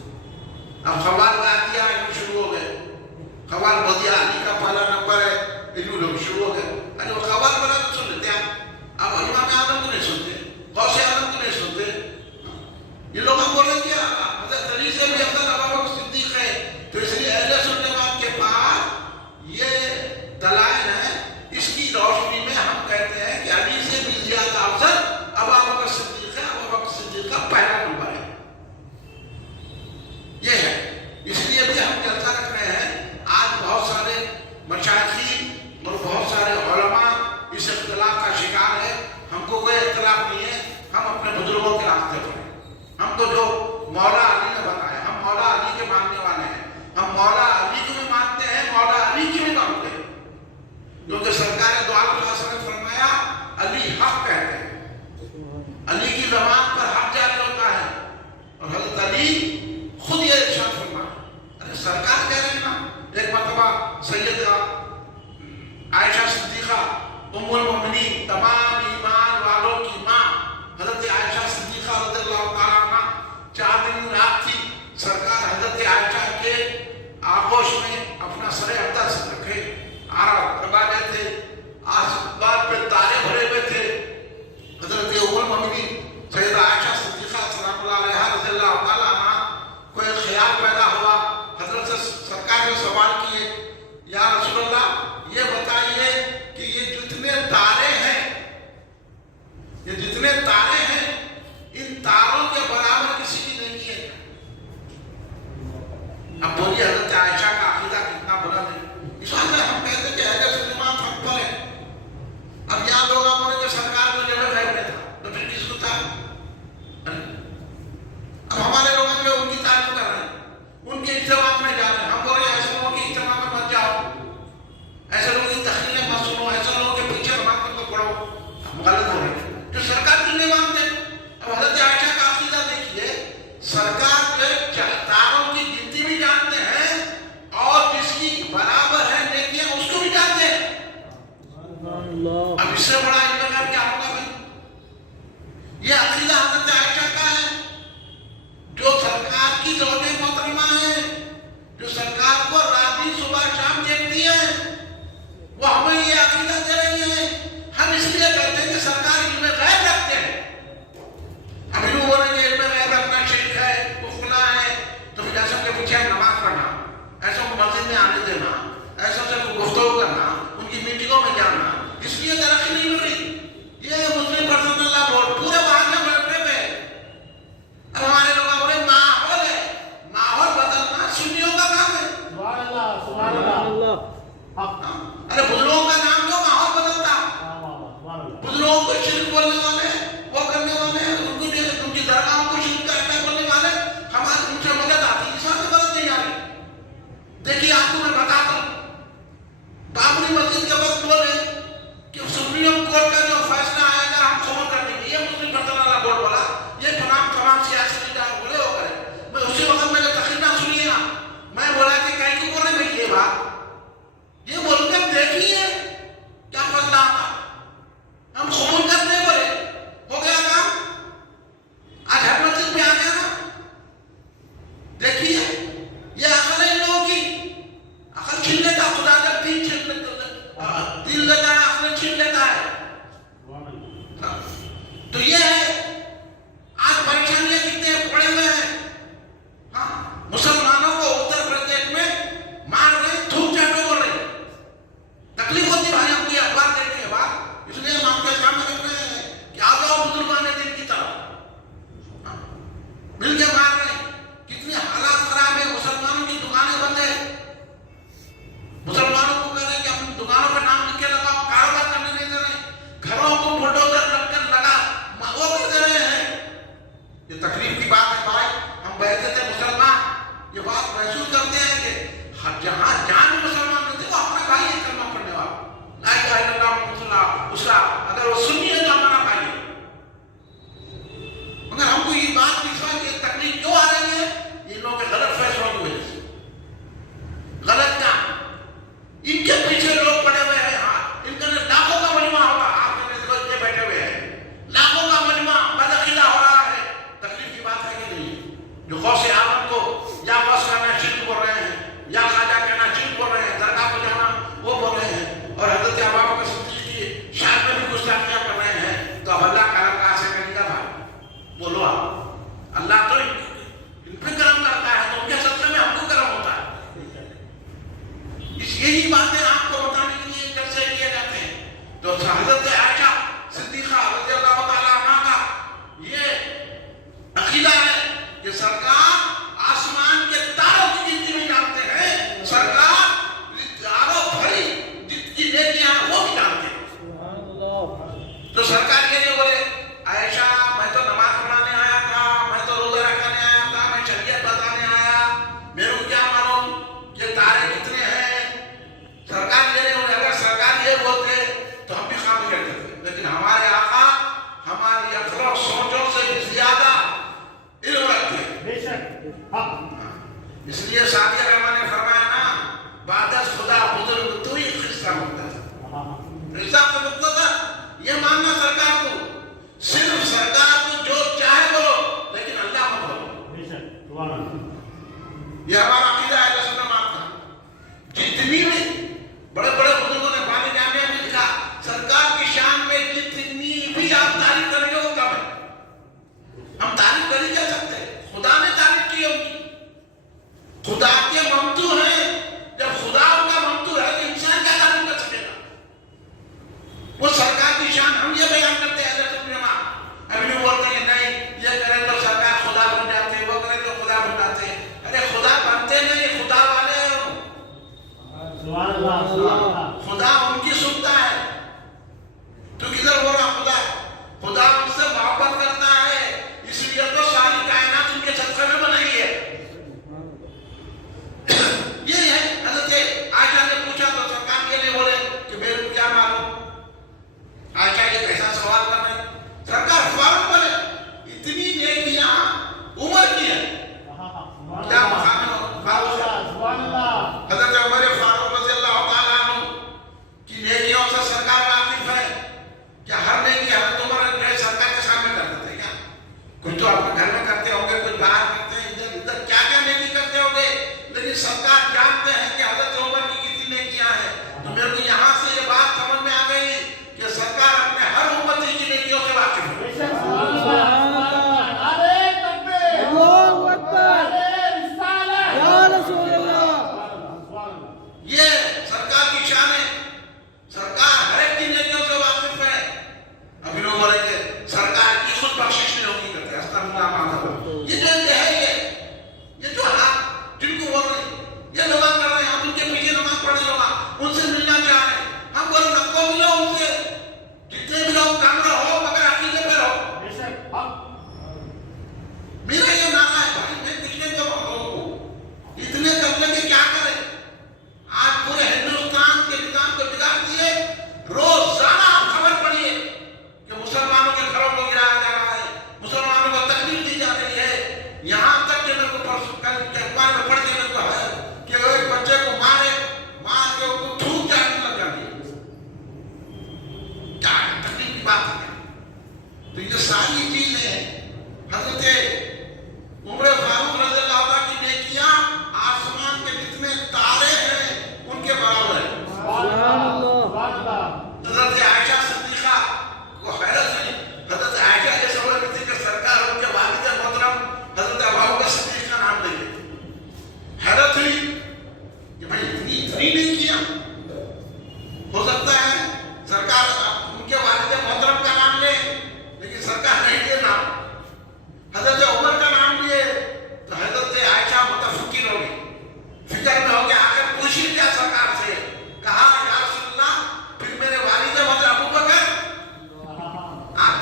اب خوال کا دیا شروع ہو گئے، خوال بدیا علی کا پہلا نمبر ہے، لوگ شروع ہو گئے. ارے وہ خوال بنا تو سن لیتے ہیں، اب امام اعظم کو نہیں سنتے، غوث اعظم کو نہیں سنتے. یہ لوگ ہم بولیں گے حضرت علی سے بھی افضل ابو بکر صدیق ہے. تو اس لیے اہل سنت جماعت کے پاس یہ دلائل ہیں. اس کی روشنی میں ہم کہتے ہیں کہ علی سے بھی زیادہ افضل ابو بکر صدیق ہے. ابو بکر صدیق کا پہلا نمبر ہے. یہ ہے. اس لیے بھی ہم جلسہ رکھ رہے ہیں. آج بہت سارے مشائخین اور بہت سارے علماء اس اختلاف کا شکار ہے. ہم کو کوئی اختلاف نہیں ہے. ہم اپنے بزرگوں کے راستے پر ہیں. ہم کو جو مولا علی نے بتایا، ہم مولا علی کے ماننے والے ہیں. ہم مولا علی کو بھی مانتے ہیں، مولا علی کی بھی مانتے ہیں. کیونکہ سرکار دو عالم نے فرمایا علی حق کہتے ہیں. علی کی زبان پر حق جاری ہوتا ہے. اور حضرت علی خود یہ ارشاد فرمایا. ارے سرکار کہہ رہے ہیں نا. ایک مرتبہ سیدہ عائشہ صدیقہ ام المؤمنین تمام ایمان والوں کی ماں حضرت عائشہ صدیقہ رضی اللہ تعالیٰ عنہ 4 دن رات تھی. سرکار حضرت عائشہ کے آغوش میں اپنا سر اقدس رکھے آرام کروا گئے تھے. آسمان پہ تارے بھرے ہوئے تھے. حضرت ام المؤمنین سیدہ عائشہ صدیقہ سلام اللہ علیہا رضی اللہ تعالیٰ عنہ کو ایک خیال پیدا ہوا. حضرت سے سرکار نے سوال کیے، یا رسول اللہ یہ بتائیے کہ یہ جتنے تارے ہیں، یہ جتنے تارے ہیں، ان تاروں کے برابر کسی کی نہیں کیے. اب بولیے حضرت عائشہ کا عقیدہ کتنا بلند ہے. اس وقت ہم کہتے ہیں کہ اہل سنت جماعت حق پر ہے. اب یہاں لوگ آپ بولے کہ سرکار کو جگہ غیب میں تھا تو پھر کس کو تھا؟ اب ہمارے لوگ جو ان کی تعریف کر رہے ہیں، ان کے اجتماع میں جا رہے ہیں. ہم بول رہے ہیں ایسے لوگوں کے اجتماع میں مت جاؤ، ایسے لوگوں کی تحریریں مت سنو، ایسے لوگوں کے پیچھے نماز کو پڑھو. ہم غلط ہو رہے ہیں. جو سرکار کی نہیں مانتے. اب حضرت عائشہ کا عقیدہ دیکھیے، سرکار کے تاروں کی گنتی بھی جانتے ہیں اور جس کی برابر ہے نیکیاں اس کو بھی جانتے ہیں. اب اس سے بڑا علم غیب کیا ہوگا بھائی؟ یہ عقیدہ حضرت عائشہ کا ہے، جو سرکار کی زوجہ محترمہ ہے، جو سرکار کو رات دن صبح شام دیکھتی ہے. وہ ہمیں یہ عقیدہ دے رہی ہے. ہم اس لیے کہتے ہیں کہ سرکار علم غیب رکھتے ہیں. ہم یوں بولیں گے علم غیب رکھنا شرک ہے، وہ خلا ہے، تو پھر ایسوں کے پیچھے نماز پڑھنا، ایسوں کو مسجد میں آنے دینا، ایسوں سے گفتگو کرنا، ان کی میٹنگوں میں جانا، اس لیے ترقی نہیں مل رہی. تو یہ ہے آج پریشانیاں کتنے پڑے ہوئے ہیں. ہاں مسلمانوں کو اتر پردیش میں مار رہے, تھوک چاٹو کر رہے. تکلیف ہوتی بھائی ہم کی اخبار دیکھنے کے بعد, اس لیے ہم آپ کے سامنے رکھ رہے ہیں کہ آ جاؤ مسلمان دین کی طرف. مل کے مار رہے ہیں. کتنی حالات خراب ہے, مسلمانوں کی دکانیں بند ہے. مسلمانوں کو کہہ رہے ہیں کہ اپنی دکانوں پہ نام لکھ کے لگاؤ, کاروبار کرنے نہیں دے رہے. گھروں کو بلڈوزر رکھ کر لگا وہ کر دے رہے ہیں. یہ تکلیف کی بات ہے بھائی. ہم بیٹھے تھے مسلمان, یہ بات محسوس کرتے ہیں کہ جہاں جان مسلمان رہتے وہ اپنا بھائی ہے کلمہ پڑھنے والا, لا الہ الا اللہ محمد رسول اللہ, اس کا اگر وہ سنی ہے تو ہمارا بھائی ہے. مگر ہم کو یہ بات دکھا کہ تکلیف کیوں آ رہی ہے, یہ لوگ کے غلط فیصلوں کی وجہ سے. غلط کام, ان کے پیچھے لوگ پڑے ہوئے ہیں. ہاں ان کا لاکھوں کا مجمع ہوگا, آپ کے بیٹھے ہوئے ہیں لاکھوں کا مجمع بدعقیدہ ہو رہا ہے. تکلیف کی بات ہے کہ نہیں, جو غوث اعظم کو یا غوث کہنا شرک بول رہے ہیں, یا خواجہ کہنا شرک بول رہے ہیں, درگاہ کو جانا وہ بول رہے ہیں, اور حضرت ابوبکر صدیق کی شان میں بھی گستاخیاں کر رہے ہیں. تو اب اللہ کرم کہاں سے کرے گا بھائی؟ بولو آپ. اللہ تو ان پہ کرم کرتا ہے, تو ان کے صدقے میں ہم کو کرم ہوتا ہے. یہی باتیں آپ کو بتانے کے لیے جلسے کیے جاتے ہیں. تو حضرت عائشہ صدیقہ رضی اللہ تعالیٰ عنہا کا یہ عقیدہ ہے کہ سرکار آسمان کے تاروں کی گنتی میں جانتے ہیں, سرکار تاروں بھری جتنی نیکیاں وہ بھی جانتے ہیں. تو سرکار کے لیے بولے عائشہ میں تو نماز پڑھانے آیا تھا, میں تو روزہ رکھنے آیا تھا, میں شریعت بتانے آیا, میرے کو کیا معلوم کہ تارے کتنے ہیں. سرکار یہ نہیں بولے, اگر سرکار یہ بولتے تو ہم بھی کام کرتے تھے, لیکن ہمارے آقا ہماری عقل و سوچوں سے زیادہ علم رکھتے ہیں. اس لیے سعدیہ رحمٰن نے فرمایا نا, بعد از خدا بزرگ تو ہی قصہ مقدس. قصہ کا مقدس یہ ماننا سرکار کو, صرف سرکار کو جو چاہے بولو, لیکن اللہ کو بولو. یہ ہمارا عقیدہ ہے رسول اللہ کا. جتنی بھی بڑے بڑے بزرگوں نے بانی جامعہ میں لکھا, سرکار کی شان میں جتنی بھی آپ تعریف کریں گے وہ کم ہے. ہم تعریف کر ہی کیا سکتے ہیں, خدا نے تعریف کی ہوگی. خدا کے ممتو ہیں, جب خدا ان کا ممتو ہے تو انسان کیا تعریف کر سکے گا. وہ سرکار کی شان ہم یہ بیان کرتے ہیں حضرت علماء, ابھی بھی بولتے ہیں نہیں یہ کریں تو سرکار خدا بن جاتے, وہ کریں تو خدا بن جاتے. ارے خدا بنتے نہیں, خدا والے خدا ان کی سنتا ہے. تو کدھر ہو رہا خدا؟ خدا ان سے محبت کرتا ہے, اس لیے تو ساری کائنات ان کے صدقے میں بنائی ہے. یہ ہے. حضرت عائشہ نے پوچھا تو سرکار کے لیے بولے کہ میرے کو کیا معلوم. عائشہ یہ کیسا سوال کر رہے ہیں, سرکار فوراً بولے اتنی نیکیاں عمر کی ہے. کیا مقام ہے فاروق؟ حضرت عمر فاروق رضی اللہ تعالیٰ عنہ کی نیکیوں سے سرکار واقف ہے. کیا ہر نیکی حضرت عمر سرکار کے سامنے کر دیتے ہیں کیا؟ کچھ تو اپنے گھر میں کرتے ہوں گے, کچھ باہر کرتے ہیں, ادھر ادھر کیا کیا نیکی کرتے ہوں گے, لیکن سرکار جانتے ہیں کہ حضرت عمر کی کتنی نیکیاں ہیں. تو میرے کو یہاں سے یہ بات سمجھ میں آ گئی کہ سرکار اپنے ہر امتی کی نیکیوں سے واقف ہے. یہ سرکار کی شان ہے, سرکار ہر ایک کی نیکیوں سے واقف ہے. ابھی لوگ بولیں گے سرکار کی خود بخشش نہیں ہوگی کرتے, یہ جو ہے یہ جو حالات جن کو بول رہے ہیں, یہ نماز پڑھ رہے ہیں, ہم ان کے پیچھے نماز پڑھنے لوگا ان سے ملنا چاہ رہے ہیں. ہم بولے نہ کو ملو ان سے, جتنے بھی لوگ کامرہ ہو مگر عقیدے پہ رہو. میرا یہ نعرہ ہے بھائی, میں پچھلے کے لوگوں کو اتنے کرنے کے کیا کریں. آج پورے ہندوستان کے نظام کو بگاڑ دیے. روزانہ آپ خبر پڑھیے کہ مسلمانوں کے گھروں کو گرایا جا رہا ہے, مسلمانوں کو تکلیف دی جا رہی ہے. یہاں تک کہ میرے کو اخبار میں پڑھ کے میرے کو ہے کہ ایک بچے کو مارے, مار کے ان کو تھوک جانے لگ جاتی ہے. کیا تکلیف کی بات ہے. تو یہ ساری چیزیں حضرت عمر فاروق رضی اللہ عنہ کی نیکیاں آسمان کے جتنے تارے ہیں ان کے برابر ہے. حضرت عائشہ صدیقہ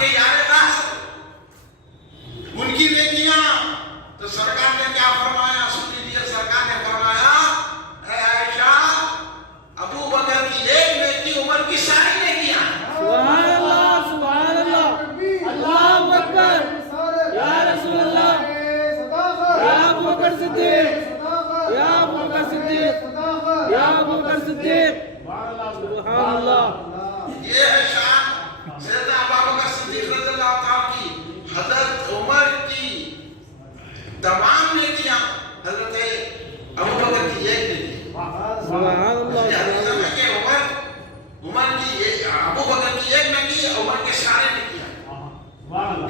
کے یار راہ ان کی نیکیاں. تو سرکار نے کیا فرمایا سن لیجیے. سرکار نے فرمایا اے عائشہ ابو بکر کی ایک نیکی عمر کی ساری نیکیاں. سبحان اللہ سبحان اللہ. اللہ اکبر. یا رسول اللہ. یا ابو بکر صدیق. یا ابو بکر صدیق. یا ابو بکر صدیق. سبحان اللہ. یہ ہے شان سیدنا ابو بکر صدیق رضی اللہ تعالیٰ کی. حضرت عمر کی تمام نیکیاں حضرت ابو بکر کی ایک نیکی. سبحان اللہ. کہ عمر کی ابو بکر کی ایک نیکی عمر کے سارے نیکیاں.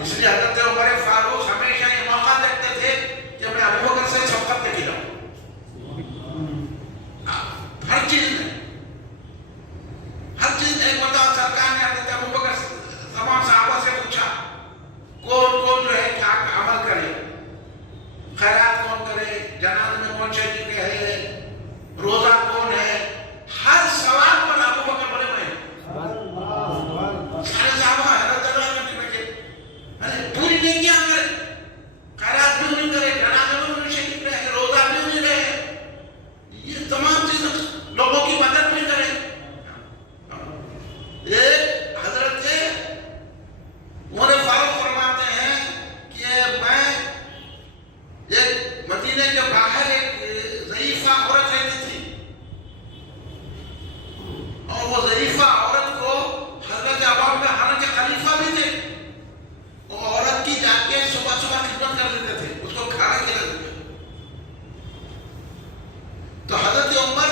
اس لیے حضرت عمر فاروق ہمیشہ یہ موقع دیکھتے تھے کہ میں ابو بکر سے شفقت لے کے جاؤں. ہر چیز میں ایک مرتبہ سرکار نے حضرت ابو بکر تمام صحابہ سے پوچھا کون کون جو ہے کیا عمل کرے, خیرات کون کرے, جنازے میں کون شریک ہے, روزہ کون ہے. ہر سوال پر ابو بکر بڑے ہوئے. سارے صحابہ حضرت اللہ نے بیٹھے پوری نیکیاں کرے, خیرات بھی نہیں کرے, جنازے میں بھی شریک رہے, روزہ بھی نہیں رہے, یہ تمام چیزیں لوگوں کی مدد بھی کرے. حضرت عمر فاروق فرماتے ہیں کہ میں ایک مدینے کے باہر ایک ضعیفہ عورت رہتی تھی اور وہ ضعیفہ عورت کو حضرت ابو بکر حرم کے خلیفہ بھی تھے. وہ عورت کی جا کے صبح صبح خدمت کر دیتے تھے, اس کو کھانا کھلاتے تھے. تو حضرت عمر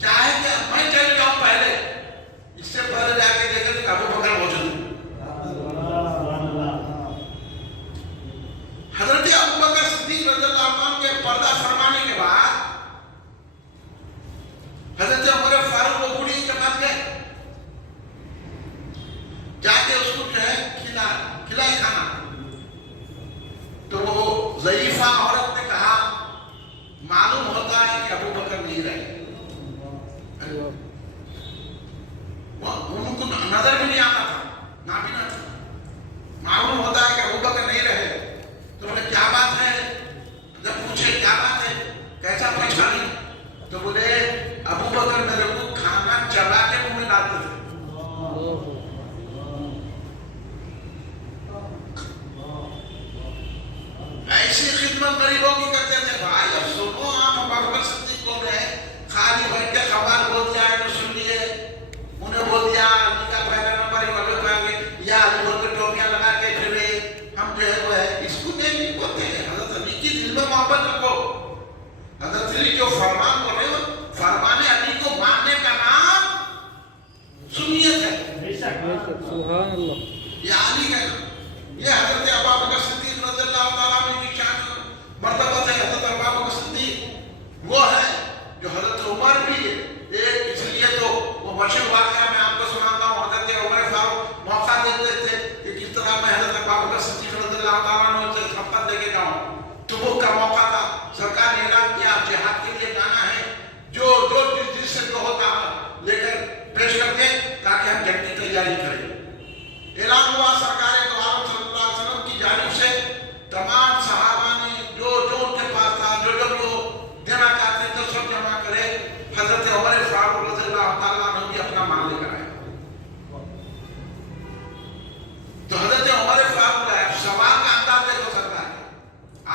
چاہے کہ میں چل جاؤں پہلے, اس سے پہلے جا کے دیکھا کہ ابو بکر موجود ہے. حضرت ابو بکر صدیق رضی اللہ عنہ کے پردہ فرمانے کے بعد حضرت عمر فاروق وہ بوڑھی کے پاس گئے, جا کے اس کو جو ہے کھلائے کھانا. تو وہ ضعیفہ عورت نے کہا معلوم ہوتا ہے کہ ابو بکر نہیں رہے. ان کو نظر بھی نہیں آتا تھا, نابینا تھا. معلوم ہوتا ہے کہ ابو بکر نہیں رہے. تو بولے کیا بات ہے, جب پوچھے کیا بات ہے, کیسا پہچانی, تو بولے ابو بکر میرے کو کھانا چبا کے منہ میں ڈالتے تھے. ایسی خدمت غریبوں کی کرتے تھے. بھائی اب سنو, آپ ابو بکر صدیق کون ہے, خالی بیٹھ کے خبر بول دیا تو سن لیے, انہیں بول دیا علی کا پہلا نمبر یا علی بول کے ٹوپیاں لگا کے پھرے ہم جو ہے وہ ہے. اس کو نہیں بولتے ہیں. حضرت علی کی دل میں محبت رکھو. حضرت علی جو فرمان بول رہے ہو, فرمان علی کو ماننے کا نام سنیت ہے. سبحان اللہ. یہ علی کا نام, یہ حضرت ابو بکر صدیق رضی اللہ تعالیٰ عنہ کی شان مرتبہ ہے. حضرت ابو بکر صدیق وہ ہے جو حضرت عمر بھی ہے. اس لیے تو وہ مشہور واقعہ میں آپ کو سناتا ہوں. حضرت عمر فاروق موقع دیتے تھے کہ کس طرح میں حضرت ابو بکر صدیق رضی اللہ تعالیٰ عنہ سے شفقت لے کے جاؤں. تبوک کا موقع تھا, سرکار نے اعلان کیا جہاد کے لیے جانا ہے, جو جس سے جو ہوتا ہے لے کر پیش کر دیں تاکہ ہم جنگ کی تیاری کریں. اعلان ہوا سرکار دو عالم صلی اللہ علیہ وسلم کی جانب سے. تمام صحابہ نے جو ان کے پاس تھا, جو دینا چاہتے تھے سب جمع کرے. حضرت عمر فاروق رضی اللہ تعالیٰ عنہ بھی اپنا مال لے کر آئے. تو حضرت عمر فاروق ہے, سوال کا انداز دیکھو سرکار.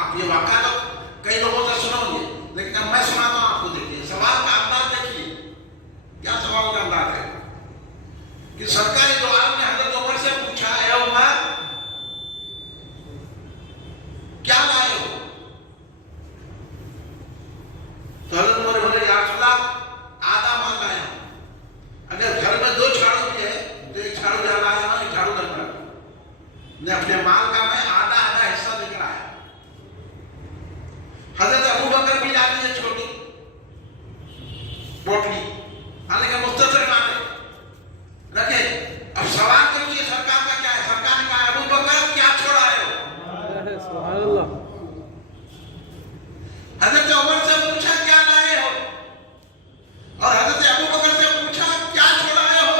آپ یہ واقعہ تو کئی لوگوں سے سنو گے, لیکن اب میں سناتا ہوں آپ کو. دیکھیے سوال کا انداز, دیکھیے کیا سوال کا انداز ہے کہ سرکار دو عالم نے حضرت عمر سے پوچھا اے عمر کیا لائے ہو. تو حضرت عمر بولے یا رسول اللہ آدھا مال لایا ہوں. اگر گھر میں 2 جھاڑو بھی ہے تو ایک جھاڑو جہاں لایا ہوں, ایک جھاڑو گھر پر نے اپنے مال کا میں آدھا حصہ لے کر آیا. حضرت ابو بکر بھی لاتے ہیں چھوٹی پوٹلی, حالانکہ مختصر مانے رکھے. اب سوال کریے سرکار کا کیا ہے. سرکار نے کہا ابو بکر کیا چھوڑ آئے ہو. سبحان اللہ. حضرت عمر سے پوچھا کیا لائے ہو, اور حضرت ابو بکر سے پوچھا کیا چھوڑ آئے ہو.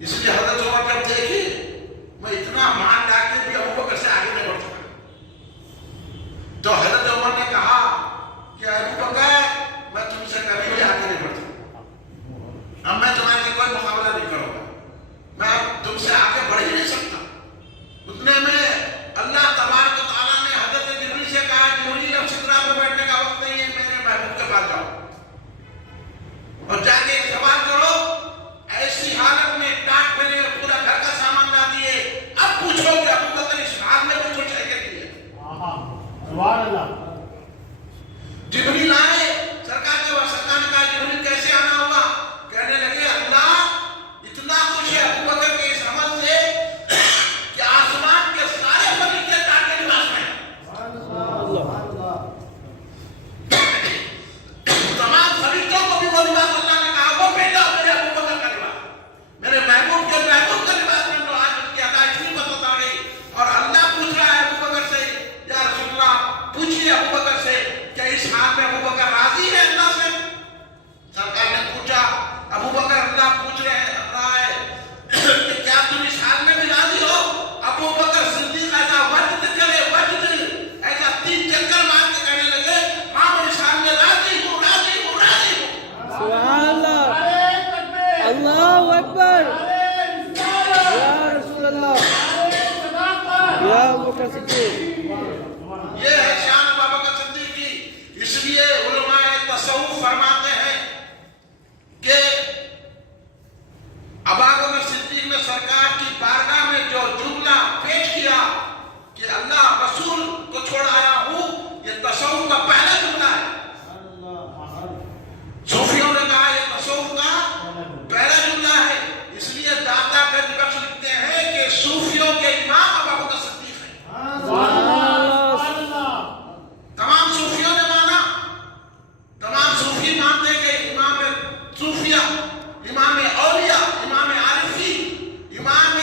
اس لیے حضرت عمر جب دیکھے میں اتنا مان لا کے بھی ابو بکر سے آگے نہیں بڑھ سکا، تو حضرت عمر نے کہا کہ ابو بکر میں تم سے کبھی بھی آگے نہیں بڑھ سکتا، اب میں تمہارے سے کوئی مقابلہ نہیں کروں گا، میں تم سے آگے بڑھ ہی نہیں سکتا۔ اتنے میں اللہ تبارک و تعالیٰ نے حضرت جبریل سے کہا جبریل اب سدرہ پہ بیٹھنے کا وقت نہیں ہے، میرے محبوب کے پاس جاؤ اور جا کے سوال کرو، ایسی حالت میں ٹاٹ پھیلے پورا گھر کا سامان لا دیے، اب پوچھو کہ ابو بکر اس حال میں کچھ ہے کہ نہیں ہے۔ سبحان اللہ۔ جبریل آئے، سرکار نے کہا جبریل کیسے آنا ہوگا؟ کہنے لگے اللہ اتنا خوش ہے ابو بکر کے اس عمل سے کہ آسمان کے سارے فرشتے ٹاٹ کے لباس میں ہیں، تمام فرشتوں کو بھی وہ لباس اللہ نے کہا وہ پہنا میرے ابو بکر کا لباس، میرے محبوب کے محبوب کا لباس میں تو آج ان کی ادا اتنی مدد آ گئی۔ اور اللہ پوچھ رہا ہے ابو بکر سے، یا رسول اللہ پوچھیے ابو بکر سے کہ اس حال میں ابو بکر راضی ہے اللہ سے؟ سرکار نے پوچھا ابو بکر اللہ پوچھ رہا ہے کہ کیا تم اس حال میں بھی راضی ہو؟ ابو بکر صدیق ایسا وجد ایسا 3 چکر مار کے کہنے لگے ہاں میں اس حال میں راضی ہوں۔ سبحان اللہ، اللہ اکبر، یا رسول اللہ، یا ابو بکر صدیق۔ یہ ہے شان ابو بکر صدیق کی۔ اس لیے علماء تصوف فرماتے ہیں کہ ابو بکر صدیق نے سرکار کی بارگاہ میں جو جملہ پیش کیا کہ اللہ رسول کو چھوڑ آیا ہوں، یہ تصوف کا پہلا جملہ ہے۔ صوفیوں نے کہا یہ تصوف کا پہلا جملہ ہے، اس لیے داتا گنج بخش لکھتے ہیں کہ صوفیوں کے امام ابو بکر صدیق ہیں۔ تمام صوفیوں نے مانا، تمام صوفی مانتے کہ امام صوفیہ، امام اولیاء، امام عارفین، امام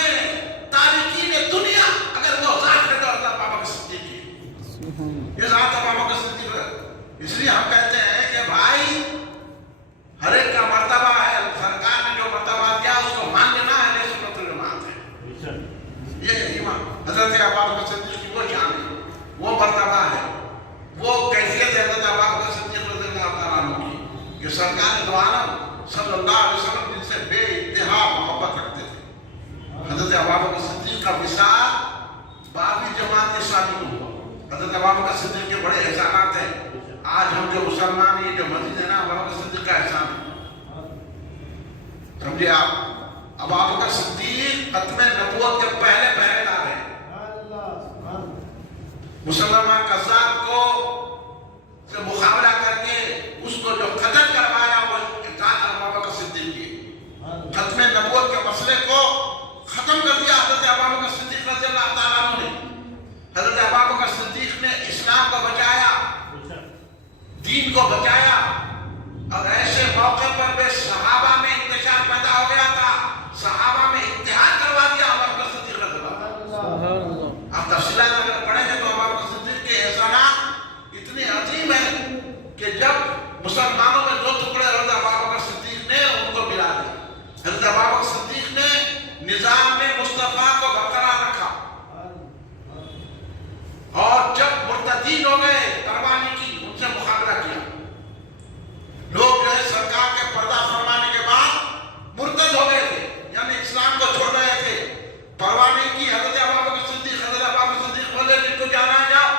تارکین دنیا اگر وہ ذات ہے تو اللہ ابو بکر صدیق ہے، یہ ذات ابو بکر صدیق ہے۔ اس لیے ہم کہتے ہیں کہ بھائی ہر ایک کا مرتبہ ہے، سرکار نے جو مرتبہ دیا اس کو مان لینا ہے، نہیں سنت الجماعت ہے۔ یہ ایمان حضرت ابو بکر صدیق کی وہ شان ہے، وہ مرتبہ ہے، وہ کیفیت ہے حضرت ابو بکر صدیق رضی اللہ تعالیٰ عنہ کی کہ سرکار دو عالم صلی اللہ علیہ وسلم جن سے بے انتہا محبت رکھتے تھے۔ حضرت ابو بکر صدیق کا وصال 12ویں جماعت کے شادی میں ہوا۔ حضرت ابو بکر صدیق کے بڑے احسانات ہیں، آج ہم جو مسلمان ہیں جو مسجد ہے نا ابو بکر صدیق کا احسان ہے، سمجھے آپ؟ ابو بکر صدیق ختم نبوت کے پہلے پہرے دار ہیں۔ مسلمان قذاب کو سے مقابلہ کر کے اس کو جو قتل کروایا وہ ذات ابو بکر صدیق کی، ختم نبوت کے مسئلے کو ختم کر دیا حضرت ابو بکر صدیق رضی اللہ تعالیٰ عنہ نے۔ حضرت ابو بکر صدیق نے اسلام کو بچایا، دین کو بچایا، اور ایسے موقع پر بے صحابہ میں انتشار پیدا ہو گیا تھا، صحابہ میں اتحاد کروا دیا ابو بکر صدیق رضی اللہ عنہ۔ آپ تفصیلات اگر پڑھیں گے تو ابو بکر صدیق کے احسانات اتنے عظیم ہیں کہ جب مسلمانوں میں 2 ٹکڑے حضرت ابو بکر صدیق نے ان کو ملا دیا۔ حضرت ابو بکر صدیق نے نظام مصطفیٰ کو برقرار رکھا، اور جب مرتدین ہو گئے پرواہ نہیں کی، ان سے مقابلہ کیا۔ لوگ جو ہے سرکار کے پردہ فرمانے کے بعد مرتد ہو گئے تھے، یعنی اسلام کو چھوڑ رہے تھے، پرواہ نہیں کی۔ حضرت ابو بکر صدیق بولے جن کو جانا ہے جاؤ،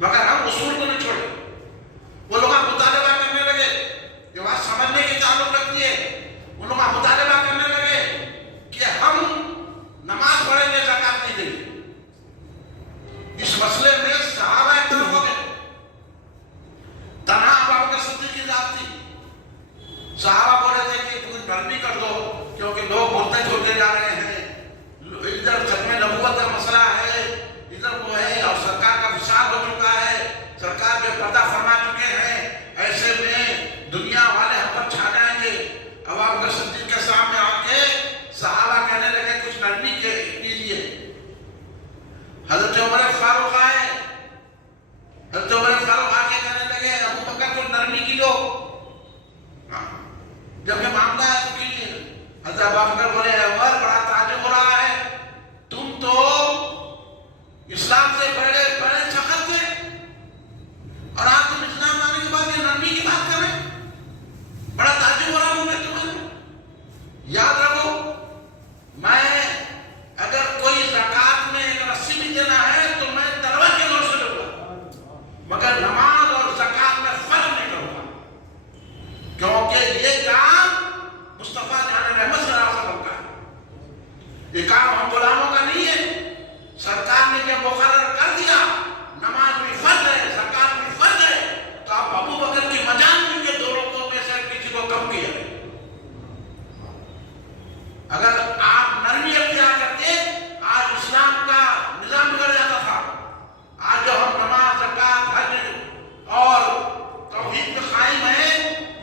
مگر ہم اصول کو نہیں چھوڑے۔ وہ لوگ مطالبہ کرنے لگے، یہ بات سمجھنے کی تعلق رکھتی ہے، وہ لوگ مطالبہ کرنے لگے کہ ہم نماز پڑھیں گے زکات نہیں دیں گے۔ اس مسئلے میں صحابہ اکٹھا ہو گئے، تنہا ابو بکر صدیق کی ذات تھی۔ صحابہ بول رہے تھے کہ تم نرمی کر دو کیونکہ لوگ مرتد ہوتے جا رہے ہیں، ادھر ختم نبوت کا مسئلہ ہے، ادھر وہ ہے، اور سرکار کا وصال ہو چکا ہے، سرکار کے پردہ فرما چکے ہیں، ایسے میں دنیا والے ہم پر چھا جائیں گے۔ ابو بکر صدیق کے سامنے آ کے صحابہ کہنے لگے کچھ نرمی کیجیے۔ حضرت عمر فاروق آئے، حضرت عمر فاروق آ کے کہنے لگے ابو بکر کو نرمی کی لو، جب یہ معاملہ ہے تو کیجیے۔ حضرت ابو بکر بولے اے عمر بڑا تعجب ہو رہا ہے، تم تو اسلام سے پہلے سخت تھے اور آج تم اسلام لانے کے بعد یہ نرمی کی بات کر رہے ہیں، بڑا تعجب ہو رہا ہوں میں تمہیں۔ یاد رکھو، میں اگر کوئی زکات میں ایک رسی بھی دینا ہے تو میں تلوار کے زور سے دوں گا، مگر نماز اور زکات میں فرق نہیں کروں گا، کیونکہ یہ کام مصطفیٰ جان رحمت صلی اللہ علیہ وسلم کا ہے، یہ کام ہم غلاموں کا نہیں ہے۔ سرکار نے جب مقرر کر دیا نماز بھی فرض ہے، زکات بھی فرض ہے، تو آپ ابو بکر کی مجال میں کے دو لوگوں میں سے کسی کو کم کیا۔ اگر آپ نرمی اختیار کرتے آج اسلام کا نظام بگڑ جاتا تھا۔ آج جو ہم نماز، زکات، حج اور توحید میں قائم ہیں،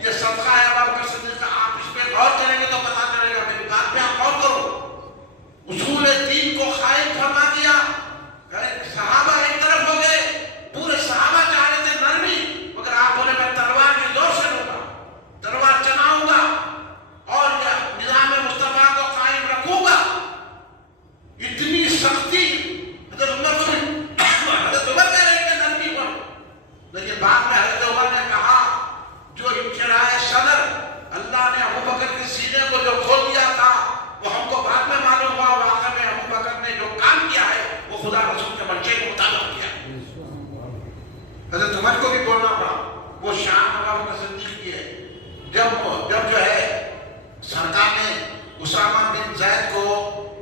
یہ صدقہ ہے ابو بکر صدیق کا۔ آپ اس پہ غور کریں گے تو پتا چلے گا، میری بات پہ آپ غور کرو۔ اصول دین کو قائم فرما دیا، صحابہ ایک طرف ہو گئے، پورے صحابہ چاہ رہے تھے نرمی، مگر آپ بولے میں تلوار کی زور سے لوں گا، تلوار چلاؤں گا اور نظام مصطفیٰ کو قائم رکھوں گا۔ اتنی سختی حضرت عمر کہہ رہے کہ نرمی ہو، لیکن بعد میں حضرت عمر نے کہا جو ابتلاء صدر اللہ نے ابو بکر کے سینے کو جو کھول دیا تھا وہ ہم کو بعد میں معلوم ہوا، واقعہ میں ابو بکر نے جو کام کیا ہے وہ خدا رسول کے بچے کے مطابق کیا۔ حضرت عمر کو بھی بولنا پڑا، وہ شان ابو بکر صدیق کی ہے۔ جب جو ہے سرکار نے اسامہ بن زید کو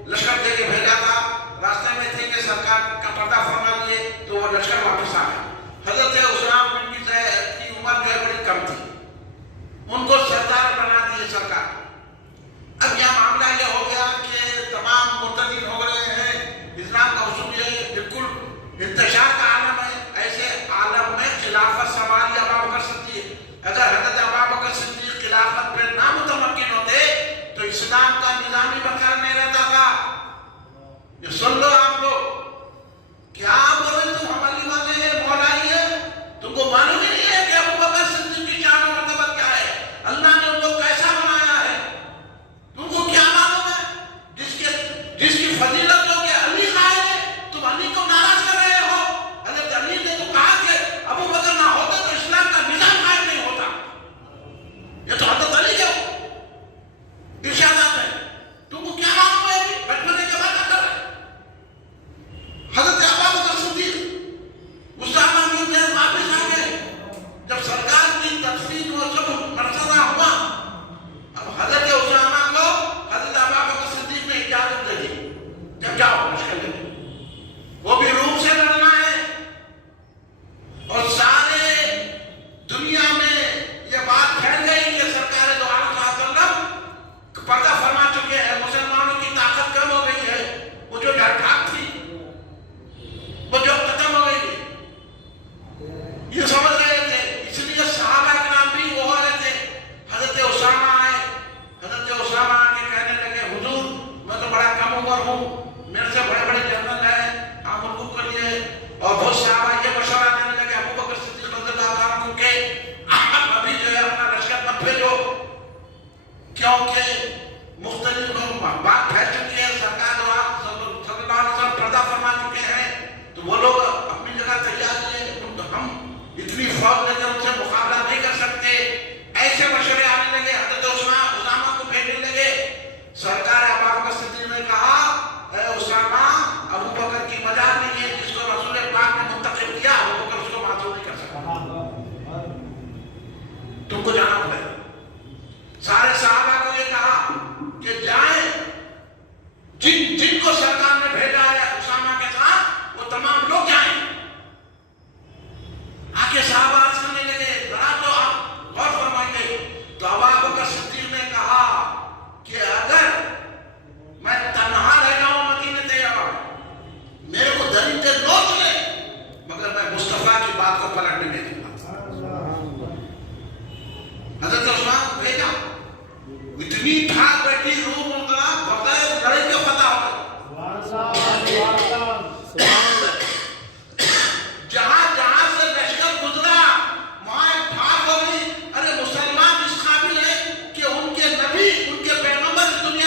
لشکر دے کے بھیجا تھا، راستے میں تھے کہ سرکار کا پردہ فرما لیے تو وہ لشکر واپس آ گیا۔ حضرت اسامہ بن زید کی عمر جو ہے بڑی کم تھی، ان کو سردار بنا دیے سرکار۔ اب یہ معاملہ یہ ہو گیا کہ تمام مرتدین ہو رہے ہیں، اسلام کا اصول یہ بالکل انتشار کا عالم ہے، ایسے عالم میں خلافت سنبھالی ابو بکر صدیق۔ اگر حضرت ابو بکر صدیق خلافت پہ نامتمکن ہوتے تو اسلام کا نظام ہی برقرار نہیں رہتا تھا۔ یہ سن لو آپ لوگ، کیا بولے تم ہماری باتیں مولائی ہے، تم کو معلوم ہی نہیں ہے کہ ابو بکر صدیق کی شان و مرتبہ کیا ہے، اللہ نے ان کو کیسا بنایا ہے، تم کو کیا معلوم ہے؟ جس کی فضیلت ہو کہ علی قائل ہے، تم علی کو ناراض کر رہے ہو۔ حضرت علی نے تو کہا کہ ابو بکر نہ ہوتا تو اسلام کا نظام قائم نہیں ہوتا۔ یہ تو حضرت علی کے ارشادات ہیں، تم کو کیا معلوم ہے؟ ابھی بچپنے کے بعد کر رہے حضرت ابو بکر صدیق اسامہ بن زید واپس آ گئے۔ جب سرکار کی تفصیل و سب مرتضی ہوا، اب حضرت اسامہ کو حضرت ابو بکر صدیق نے اجازت دے دی، جب جاؤ مشکل ہے، وہ بھی روم سے لڑنا ہے اور سارے دنیا میں یہ بات پھیل گئی کہ سرکار دو عالم صلی اللہ علیہ وسلم پردہ فرما چکے ہیں، مسلمانوں کی طاقت کم ہو گئی ہے، وہ جو ڈر ڈھاک تھی وہ جو ختم ہو گئی، یہ سمجھ رہے تھے۔ اس لیے صحابہ کرام بھی وہ ہو رہے تھے۔ حضرت اسامہ آئے، حضرت اسامہ آ کے کہنے لگے حضور میں تو بڑا کم عمر ہوں، میرے سے بڑے بڑے جنرل ہیں، آپ حکم کریے۔ اور بہت صحابہ یہ مشورہ دینے لگے ابو بکر صدیق رضی اللہ عنہ کہ آپ ابھی جو ہے اپنا لشکر مت بھیجو، کیونکہ مختلف بات پھیل چکی ہے، سرکار صلی اللہ علیہ وسلم پردہ فرما چکے ہیں، تو وہ لوگ اپنی جگہ تیار ہیں، ہم اتنی فوج لے کر ان سے مقابلہ نہیں کر سکتے۔ ایسے مشورے آنے لگے، حضرت اسامہ کو بھیجنے لگے۔ سرکار ابو بکر صدیق نے کہا اے اسامہ، ابو بکر کی مجال نہیں ہے، جس کو رسول پاک نے منتخب کیا ابو بکر اس کو معذور نہیں کر سکتا، تم کو جانا پڑے۔ سارے صحابہ کو یہ کہا کہ جائیں، جن کو سرکار نے بھیجا ہے اسامہ کے ساتھ وہ تمام لوگ جائیں۔ آگے صحابہ عرض کرنے لگے ذرا تو آپ غور فرمائیے، تو ابو بکر صدیق نے کہا کہ اگر میں تنہا رہ جاؤں مدینہ طیبہ، میرے کو دلیل نوچ لے، مگر میں مصطفیٰ کی بات کو پلٹنے نہیں دوں گا۔ حضرت عثمان بھیجا، اتنی ٹھاک بیٹھی روم انقلاب بغیر لڑائی کے فتح ہو گئی۔ جہاں جہاں سے لشکر گزرا وہاں ایک ٹھاک ہو گئی۔ ارے مسلمان اس قابل ہے کہ ان کے نبی، ان کے پیغمبر اس دنیا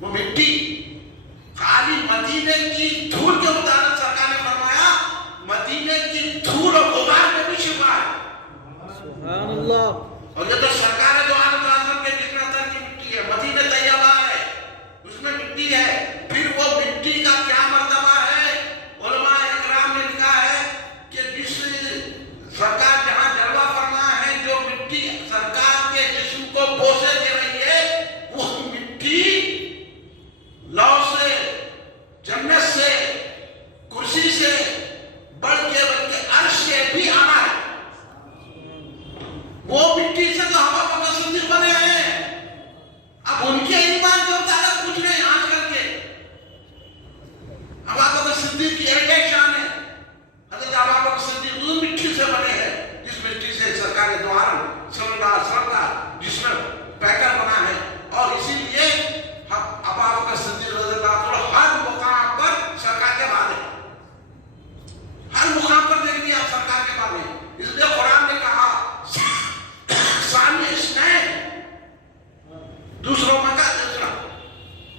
وہ مٹی خالی مدینے کی دھول کے مطابق سرکار نے فرمایا مدینے کی دھول اور غبار میں بھی شفا ہے. سبحان اللہ. اور یہ تو سرکار دو عالم اعظم کے جتنے اثر کی مٹی ہے. مدینہ طیبہ ہے اس میں مٹی ہے. پھر وہ مٹی کا کیا مرتبہ ہے؟ علماء اکرام نے لکھا ہے کہ جس سرکار جہاں جلوہ فرما ہے جو مٹی سرکار کے جسم کو بوسے دے رہی ہے وہ مٹی لو سے جنت سے کرسی سے بڑھ کے عرش سے بھی آنا ہے. وہ مٹی سے تو ہم ابو بکر صدیق بنے ہیں. اب ان کے ایمان کے مطابق کچھ نہیں آج کر کے. ابو بکر صدیق کی ایک شان ہے. حضرت ابو بکر صدیق اس مٹی سے بنے ہیں جس مٹی سے سرکار دو عالم صلی اللہ علیہ وسلم کا جس میں پیکر بنا ہے. اور اسی لیے ابو بکر صدیق رضی اللہ عنہ ہر مقام پر سرکار کے بعد ہے. ہر مقام پر دیکھ لیا سرکار کے بعد ہے. اس لیے قرآن نے کہا سامنے دوسروں میں کا دوسرا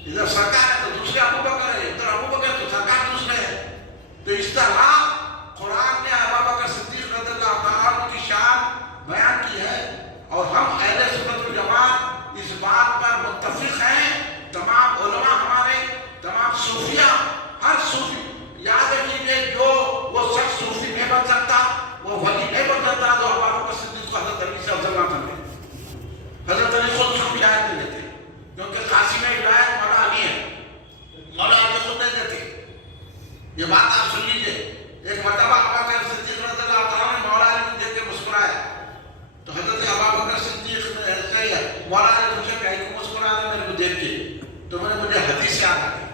ادھر سرکار ہے تو دوسرے ابو بکر ہے ادھر ابو بکر تو سرکار دوسرے ہے. تو اس طرح قرآن نے ابو بکر صدیق رضی اللہ عنہ کی شان بیان کی ہے. اور ہم اہل سنت والجماعت اس بات پر متفق ہیں. تمام علماء ہمارے تمام صوفیہ ہر صوفی یاد رکھیے جو وہ شخص صوفی نہیں بن سکتا وہ ولی نہیں بن سکتا جو ابو بکر صدیق کو حضرت علی سے افضل نہ سمجھے. حضرت علی خود اس کو ولایت نہیں دیتے کیونکہ قاسم ولایت مولا علی ہے. مولا علی خود نہیں دیتے. یہ بات آپ سن لیجیے. ایک مرتبہ ابو بکر صدیق رضی اللہ عنہ نے مولا علی کو دیکھ کے مسکرایا تو حضرت ابو بکر صدیق نے ایسے مولا علی نے پوچھا کہ کیوں مسکرا رہے میرے کو دیکھ کے؟ تو مجھے حدیث یاد آ گئی.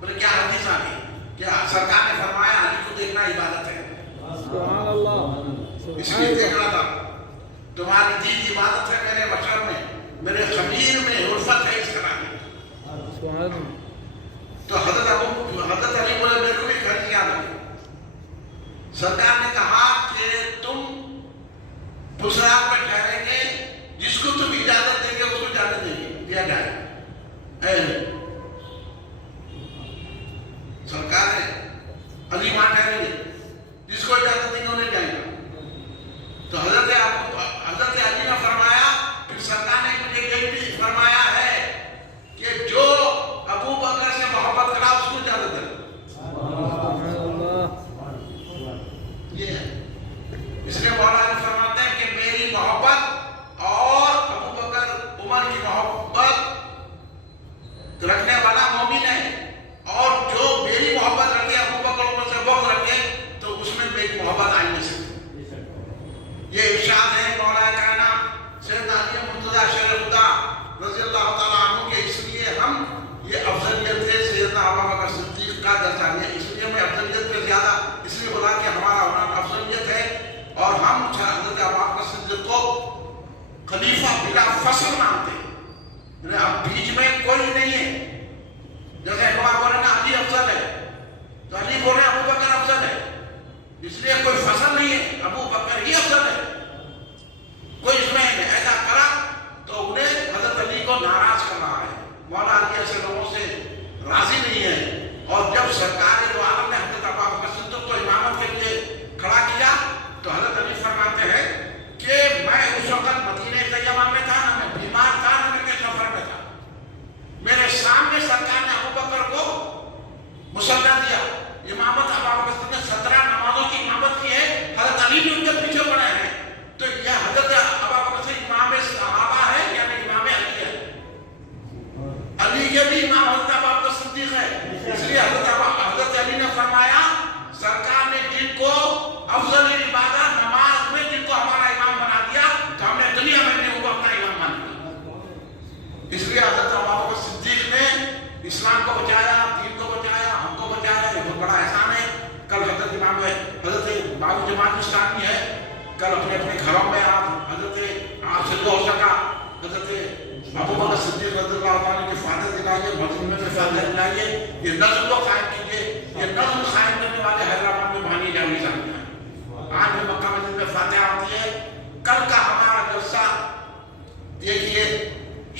بولے کیا حدیث آ گئی؟ کہ سرکار نے فرمایا علی کو دیکھنا عبادت ہے. سبحان اللہ. اس لیے دیکھ رہا تھا تمہاری دید عبادت ہے میرے بشر میں میرے خمیر میں الفت ہے اس طرح میں. تو حضرت علی بولے میرے کو بھی گھر کی یاد آئی. سرکار نے کہا کہ تم بسرات میں ٹھہریں گے جس کو تم اجازت دیں گے اس کو جانے دیا جائے. سرکار نے علی وہاں ٹھہریں گے جس کو اجازت دیں گے انہیں جائیں گے. تو حضرت علی نے فرمایا پھر سرکار نے مجھے یہ بھی فرمایا ہے کہ جو ابو بکر سے محبت کرا اس کو اجازت دے. یہ ہے اس لیے مولا علی فرماتے ہیں کہ میری محبت اور ابو بکر عمر کی محبت رکھنے والا مومن ہے. اور جو میری محبت رکھے ابو بکر عمر سے بغض رکھے تو اس میں میری محبت آ نہیں سکتی. یہ ارشاد ہے مولا کائنات سیدنا علی مرتضیٰ شیر خدا رضی اللہ تعالیٰ عنہ کے. اس لیے ہم یہ افضلیت ہے سیدنا ابو بکر صدیق کا درجہ ہے. اس لیے میں افضلیت پہ زیادہ اس لیے بولا کہ ہمارا ہونا افضلیت ہے. اور ہم حضرت ابو بکر صدیق کو خلیفہ بلا فصل مانتے ہیں. اب بیچ میں کوئی نہیں ہے. جیسے اقبال بولے نا علی افضل ہے تو علی بولے ابو بکر افضل ہے. اس لیے کوئی فصل نہیں ہے ابو بکر ہی افضل ہے. کوئی اس میں ایسا کرا تو انہیں حضرت علی کو ناراض کر رہا ہے. مولا علی ایسے لوگوں سے راضی نہیں ہے. اور جب سرکار دو عالم نے حضرت ابو بکر صدیق کو امامت کے لیے کھڑا کیا تو حضرت علی فرماتے ہیں کہ میں اس وقت مدینہ طیبہ میں تھا نہ میں بیمار تھا نہ میں سفر میں تھا. میرے سامنے سرکار نے ابو بکر کو مسلح دیا. امامت ابو بکر صدیق نے 17 نمازوں کی امامت کی ہے. حضرت علی بھی ان کے پیچھے پڑے ہیں. تو یہ حضرت ابو بکر صدیق امام صحابہ ہے یا نہیں امام علی ہے؟ علی کے بھی امام حضرت ابو بکر صدیق ہے. اس لیے حضرت علی نے فرمایا سرکار نے جن کو افضل عبادت نماز میں جن کو ہمارا امام بنا دیا تو ہم نے دنیا میں ان کو اپنا امام مان لیا. اس لیے حضرت ابو بکر صدیق نے اسلام کو بچایا, دین کو بچایا, ہم کو بچایا. یہ بہت بڑا احسان ہے. کل حضرت امام ہے حضرت بابو جماعت اسلامی ہے. کل اپنے اپنے گھروں میں آپ حضرت آپ سے جو ہو سکا حضرت ابو بکر صدیق رضی اللہ عنہ کی فاتح دلائیے, مجموعے میں فاتح دلائیے. یہ نظم کو قائم کیجیے. یہ نظم قائم کرنے والے حیدرآباد میں بھانی جاوی صاحب ہیں. آج بھی مکہ مسجد میں فاتحہ ہوتی ہے. کل کا ہمارا جلسہ دیکھیے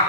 8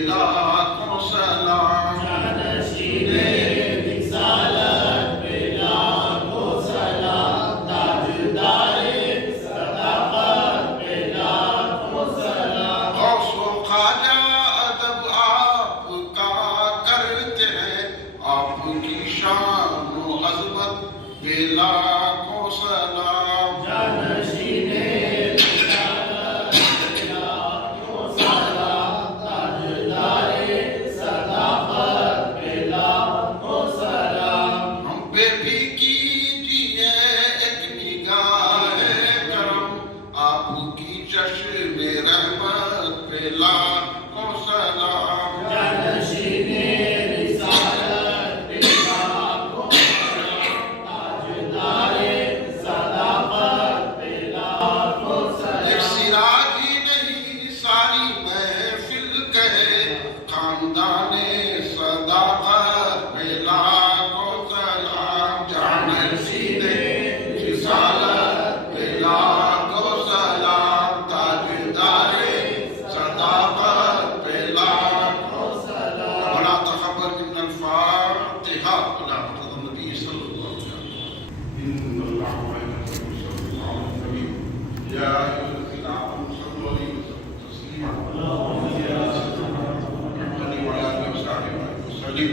لاکھوں سلام جانشین رسالت پہ لاکھوں سلام تاجدار صداقت پہ لاکھوں سلام غوث و خواجہ ادب آپ کا کرتے ہیں آپ کی شان و عظمت پہ لاکھوں سلام جانشین رسالت پہ لاکھوں سلام تاجدار صداقت پہ لاکھوں سلام ہم پہ بھی کیجیے ایک نگاہ کرم آپ کی چشم رحمت پہ لاکھوں سلام جانشین رسالت پہ لاکھوں سلام تاجدار صداقت پہ لاکھوں ایک سلام سراج ہی نہیں ساری محفل کہے خاندان صداقت پہ لاکھوں سلام جانشین رسالت پہ لاکھوں سلام تاجدار صداقت پہ لاکھوں سلام ولا تخبر من الفاتحة ولا مرتضى النبي صلى الله عليه وسلم إن الله وملائكته يصلون على النبي يا أيها الذين آمنوا صلوا عليه وسلموا تسليما اللهم صل على سيدنا محمد وعلى آله وصحبه وسلم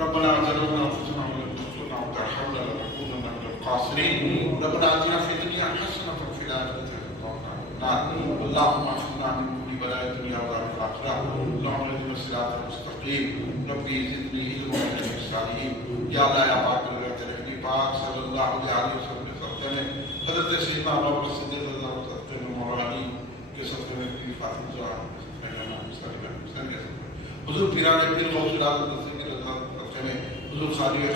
ربنا ظلمنا أنفسنا وإن لم تغفر لنا وترحمنا لنكونن من الخاسرين ربنا آتنا في الدنيا حسنة وفي الآخرة حسنة وقنا عذاب النار اللهم احفظنا من كل بلاء الدنيا وعذاب الآخرة اللهم اهدنا الصراط المستقيم ربي زدني علما واجعلني صالحين یا اللہ یا پاک تیرے نبی پاک صلی اللہ علیہ وسلم کے صدقے میں حضرت سیدنا ابو بکر صدیق رضی اللہ عنہ صدقے میں مولا علی کے صدقے میں پیر فاطمہ زہرا کے صدقے میں امام حسین کے صدقے میں حضور پیران پیر غوث العظم صدیق رضی اللہ عنہ کے صدقے میں حضور خالی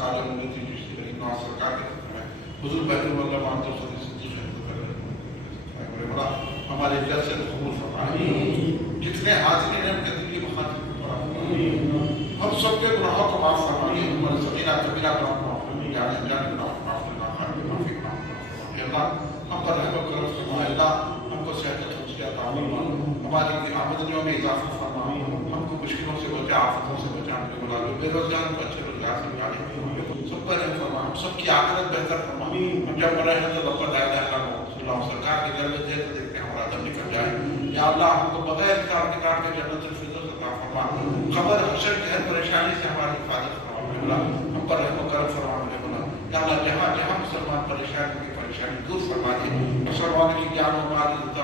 خالی مدتی چشتی رحیم نواز سرکار کے صدقے میں حضور بحر اللہ معامد الخدی صدیق ہے میرے بڑا ہمارے جلسے سے قبول فرمائے جتنے حاضرین ہیں ان کے دل کی مخاطب ہم سب کے گناہوں کو معاف فرمائیے ہمارے صغیرہ کبیرہ گناہوں کو معاف فرمائیے جانے گناہوں کو معاف فرمائیے اللہ ہم پر رحم و کرم فرمائے اللہ ہم کو صحت و تندرستی عطا فرما ہماری آمدنیوں میں اضافہ فرما ہم کو مشکلوں سے بچا آفتوں سے بچا ہم کو بے روزگار کو اچھے روزگار سے نکالے سب پر رحم فرما ہم سب کی آخرت بہتر فرما ہم جب مرے ہیں تو لپا لا الہ الا اللہ سرکار کے گھر میں دیکھتے دیکھتے ہمارا دم نکل جائے یا اللہ ہم کو بغیر کار کے جنت الفردوس عطا فرما خبر حشر کی ہر پریشانی سے ہماری حفاظت فرما مولا ہم پر رحم و کرم فرما مولا یا اللہ جہاں جہاں مسلمان پریشان کی پریشانی دور فرما دے مسلمانوں کی جان و مال عزت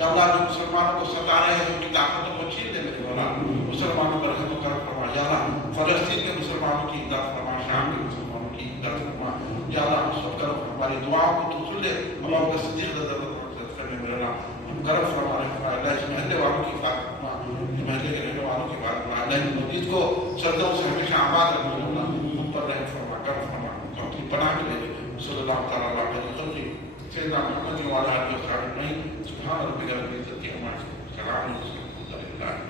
یا اللہ جو مسلمانوں کو ستا رہے ہیں ان کی طاقتوں کو چھین دے میرے مولا مسلمانوں پر رحم و کرم فرما یا اللہ فلسطین کے مسلمانوں کی امداد فرما شام کے مسلمانوں کی امداد فرما یا اللہ ہم سب کرو ہماری دعاؤں کو تو سن لے اللہ کا صدیق رضی اللہ عنہ کرنے میرے اللہ ہم کرم فرما رہے ہیں اللہ اس محلے والوں کی حفاظت فرما اس محلے کے رہنے والوں کی حفاظت فرما اللہ کی مسجد کو سردوں سے ہمیشہ آباد رکھنا اللہ ہم پر رحم فرما کرم فرما اپنی پناہ کے لیے صلی اللہ تعالیٰ علیہ وسلم سیدنا محمد وعلیٰ آلہ وصحبہ اجمعین سبحان ربک رب العزة عما یصفون سلام علیکم